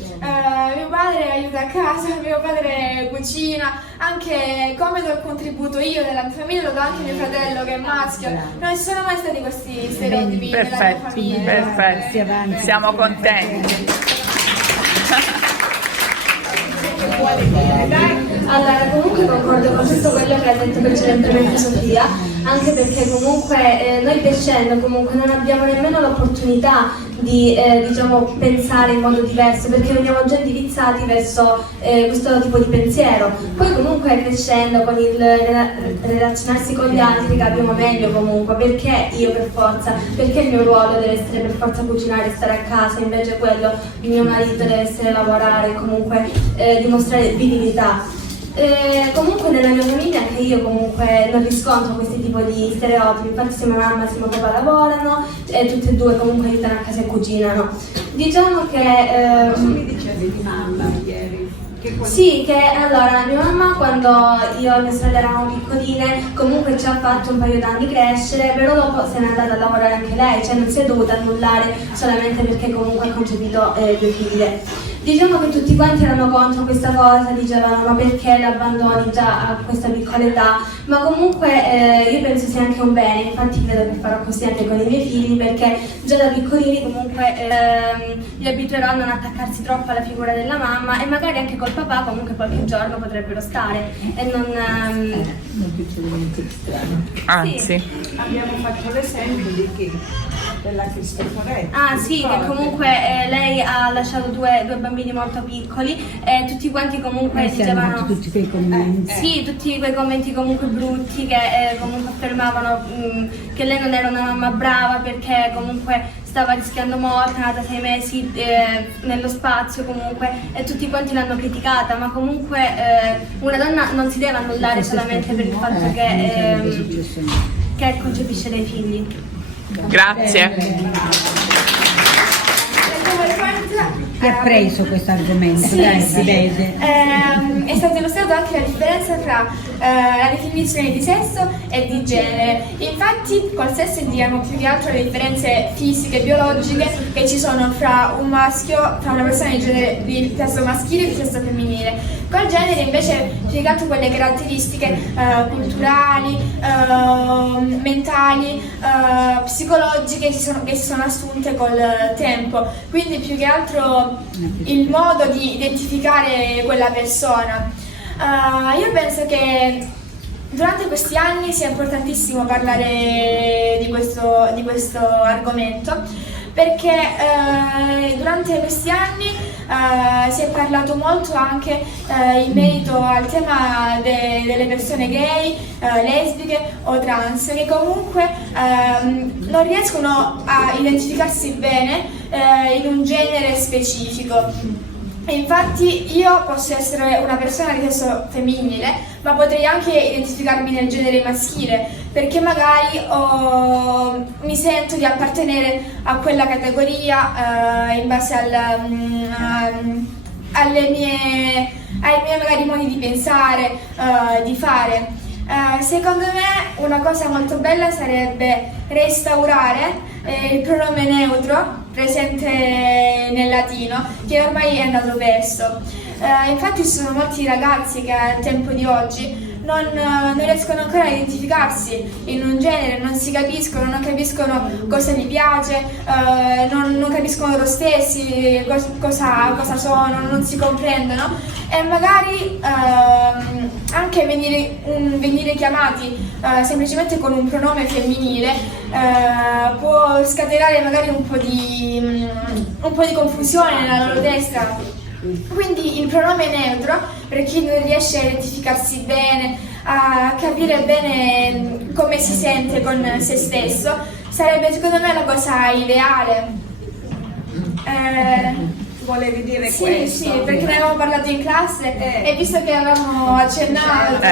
mio padre aiuta a casa, mio padre cucina, anche come do il contributo io nella mia famiglia lo do anche mio fratello che è maschio. Non ci sono mai stati questi stereotipi nella mia Perfetto, famiglia. perfetto, siamo contenti. Allora, comunque concordo con tutto quello che ha detto precedentemente Sofia, anche perché comunque noi crescendo comunque non abbiamo nemmeno l'opportunità di pensare in modo diverso, perché veniamo già indirizzati verso questo tipo di pensiero. Poi comunque crescendo con il relazionarsi con gli altri capiamo meglio comunque perché io per forza, perché il mio ruolo deve essere per forza cucinare e stare a casa, invece quello di mio marito deve essere lavorare e comunque dimostrare virilità. Comunque nella mia famiglia anche io comunque non riscontro questi tipi di stereotipi, infatti sia mia mamma sia mio papà lavorano e tutte e due comunque aiutano a casa e cucinano. Diciamo che Cosa mi dicevi di mamma ieri? sì, che allora mia mamma quando io e mia sorella eravamo piccoline comunque ci ha fatto un paio d'anni crescere, però dopo se n'è andata a lavorare anche lei, cioè non si è dovuta annullare solamente perché comunque ha concepito 2 figlie. Diciamo che tutti quanti erano contro questa cosa, dicevano ma perché l'abbandoni già a questa piccola età, ma comunque io penso sia anche un bene, infatti credo che farò così anche con i miei figli, perché già da piccolini comunque li abituerò a non attaccarsi troppo alla figura della mamma e magari anche col papà comunque qualche giorno potrebbero stare e non Anzi, Sì. Abbiamo fatto l'esempio di chi? Della Cristoforetti. Ah sì, che comunque lei ha lasciato due bambini molto piccoli e tutti quanti comunque dicevano tutti quei commenti. sì, tutti quei commenti comunque brutti che comunque affermavano che lei non era una mamma brava perché comunque stava rischiando morte, è nata 6 mesi nello spazio comunque e tutti quanti l'hanno criticata, ma comunque una donna non si deve annullare solamente per il fatto che concepisce dei figli. Grazie. Chi ha preso questo argomento? Sì, Dai, sì. si vede. È stata illustrata anche la differenza tra la definizione di sesso e di genere. Infatti col sesso indichiamo più che altro le differenze fisiche e biologiche che ci sono fra un maschio, fra una persona di sesso maschile e di sesso femminile. Col genere invece più che altro quelle caratteristiche culturali, mentali, psicologiche che si sono assunte col tempo. Quindi più che altro il modo di identificare quella persona. Io penso che durante questi anni sia importantissimo parlare di questo argomento, perché durante questi anni si è parlato molto anche in merito al tema delle persone gay, lesbiche o trans, che comunque non riescono a identificarsi bene in un genere specifico. E infatti io posso essere una persona di sesso femminile, ma potrei anche identificarmi nel genere maschile, perché magari mi sento di appartenere a quella categoria in base ai miei magari modi di pensare, di fare. Secondo me una cosa molto bella sarebbe restaurare il pronome neutro presente nel latino, che ormai è andato perso. Infatti ci sono molti ragazzi che al tempo di oggi non riescono ancora a identificarsi in un genere, non si capiscono, non capiscono cosa gli piace, non capiscono loro stessi, cosa sono, non si comprendono, e magari anche venire chiamati semplicemente con un pronome femminile può scatenare magari un po' di confusione nella loro testa. Quindi il pronome neutro, per chi non riesce a identificarsi bene, a capire bene come si sente con se stesso, sarebbe secondo me la cosa ideale. Volevi dire Sì, questo? sì, perché ne avevamo parlato in classe e visto che avevamo accennato,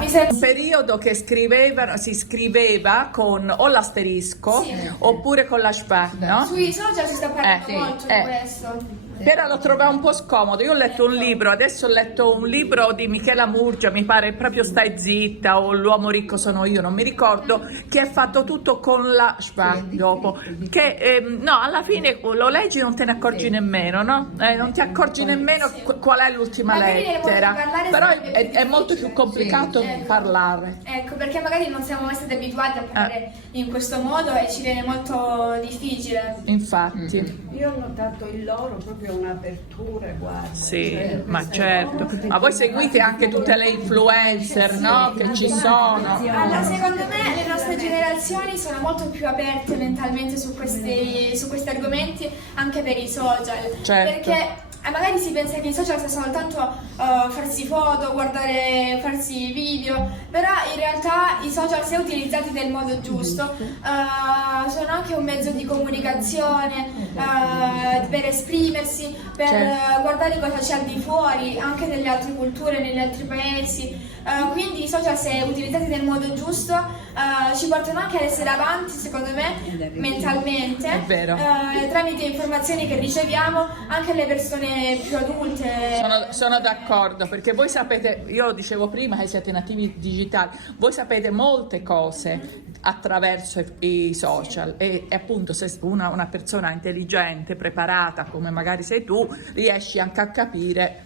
mi sembra... Un periodo che si scriveva con o l'asterisco Sì. oppure con la schwa, no? Sui social si sta parlando molto di questo. Però lo trovavo un po' scomodo. Io ho letto un libro, adesso ho letto un libro di Michela Murgia, mi pare proprio Stai zitta o L'uomo ricco sono io, non mi ricordo, che è fatto tutto con la schwa dopo, che no, alla fine lo leggi e non te ne accorgi nemmeno, no? Non ti accorgi nemmeno qual è l'ultima Magari ne lettera, potrei parlare però sarebbe è molto più complicato Ecco. parlare. Ecco, perché magari non siamo mai stati abituati a parlare in questo modo e ci viene molto difficile. Infatti. Io ho notato in loro proprio un'apertura, guarda. Sì, cioè, ma certo. Ma voi seguite anche tutte le influencer, no? Che ci sono. Allora, secondo me le nostre generazioni sono molto più aperte mentalmente su questi argomenti, anche per i social. Certo. Perché magari si pensa che i social sia soltanto farsi foto, farsi video, però in realtà i social, se utilizzati nel modo giusto, sono anche un mezzo di comunicazione, per esprimersi, per guardare cosa c'è al di fuori, anche delle altre culture, negli altri paesi. Quindi i social, se utilizzati nel modo giusto, ci portano anche ad essere avanti, secondo me, mentalmente, È vero. tramite informazioni che riceviamo anche alle persone più adulte. Sono d'accordo, perché voi sapete, io dicevo prima che siete nativi digitali, voi sapete molte cose attraverso i social e appunto se una persona intelligente, preparata come magari sei tu, riesci anche a capire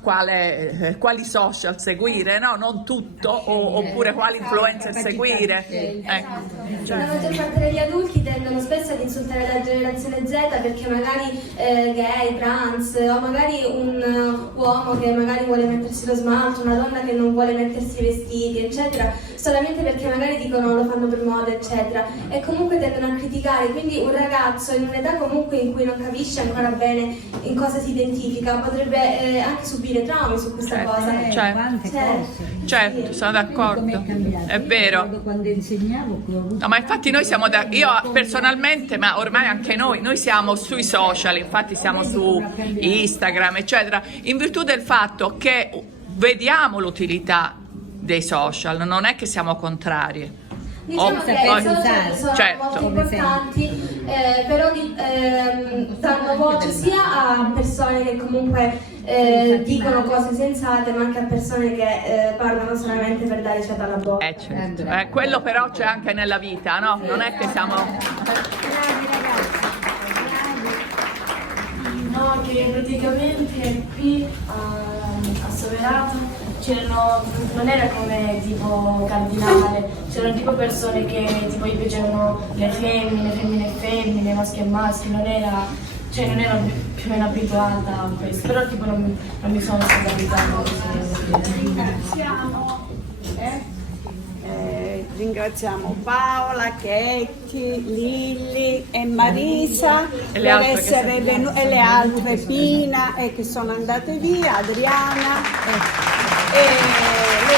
quali social seguire, no? Non tutto, oppure quali influencer seguire. Ecco. La maggior parte degli adulti tendono spesso ad insultare la generazione Z perché magari gay, trans, o magari un uomo che magari vuole mettersi lo smalto, una donna che non vuole mettersi i vestiti, eccetera, solamente perché magari dicono lo fanno per moda, eccetera, e comunque tendono a criticare. Quindi un ragazzo in un'età comunque in cui non capisce ancora bene in cosa si identifica potrebbe anche subire traumi su questa cosa. Certo, sono d'accordo, è vero. Quando insegnavo, No, ma infatti noi siamo io personalmente, ma ormai anche noi siamo sui social, infatti siamo su Instagram, eccetera, in virtù del fatto che vediamo l'utilità dei social, non è che siamo contrari. Diciamo che i social sono certo, molto importanti, però danno voce sia a persone che comunque dicono cose sensate, ma anche a persone che parlano solamente per dare fiato alla bocca. certo. Quello però c'è anche nella vita, no? Non è che siamo... No, che praticamente qui a Soverato non era come tipo cardinale, c'erano tipo persone che tipo gli piacevano le femmine, maschi e maschi, non ero più o meno abituata a questo, però tipo non mi sono stata abituata. Ringraziamo Paola, Chetti, Lilli e Marisa E le per altre che essere sono- venute, e le altre, Pina, che sono andate via, Adriana e le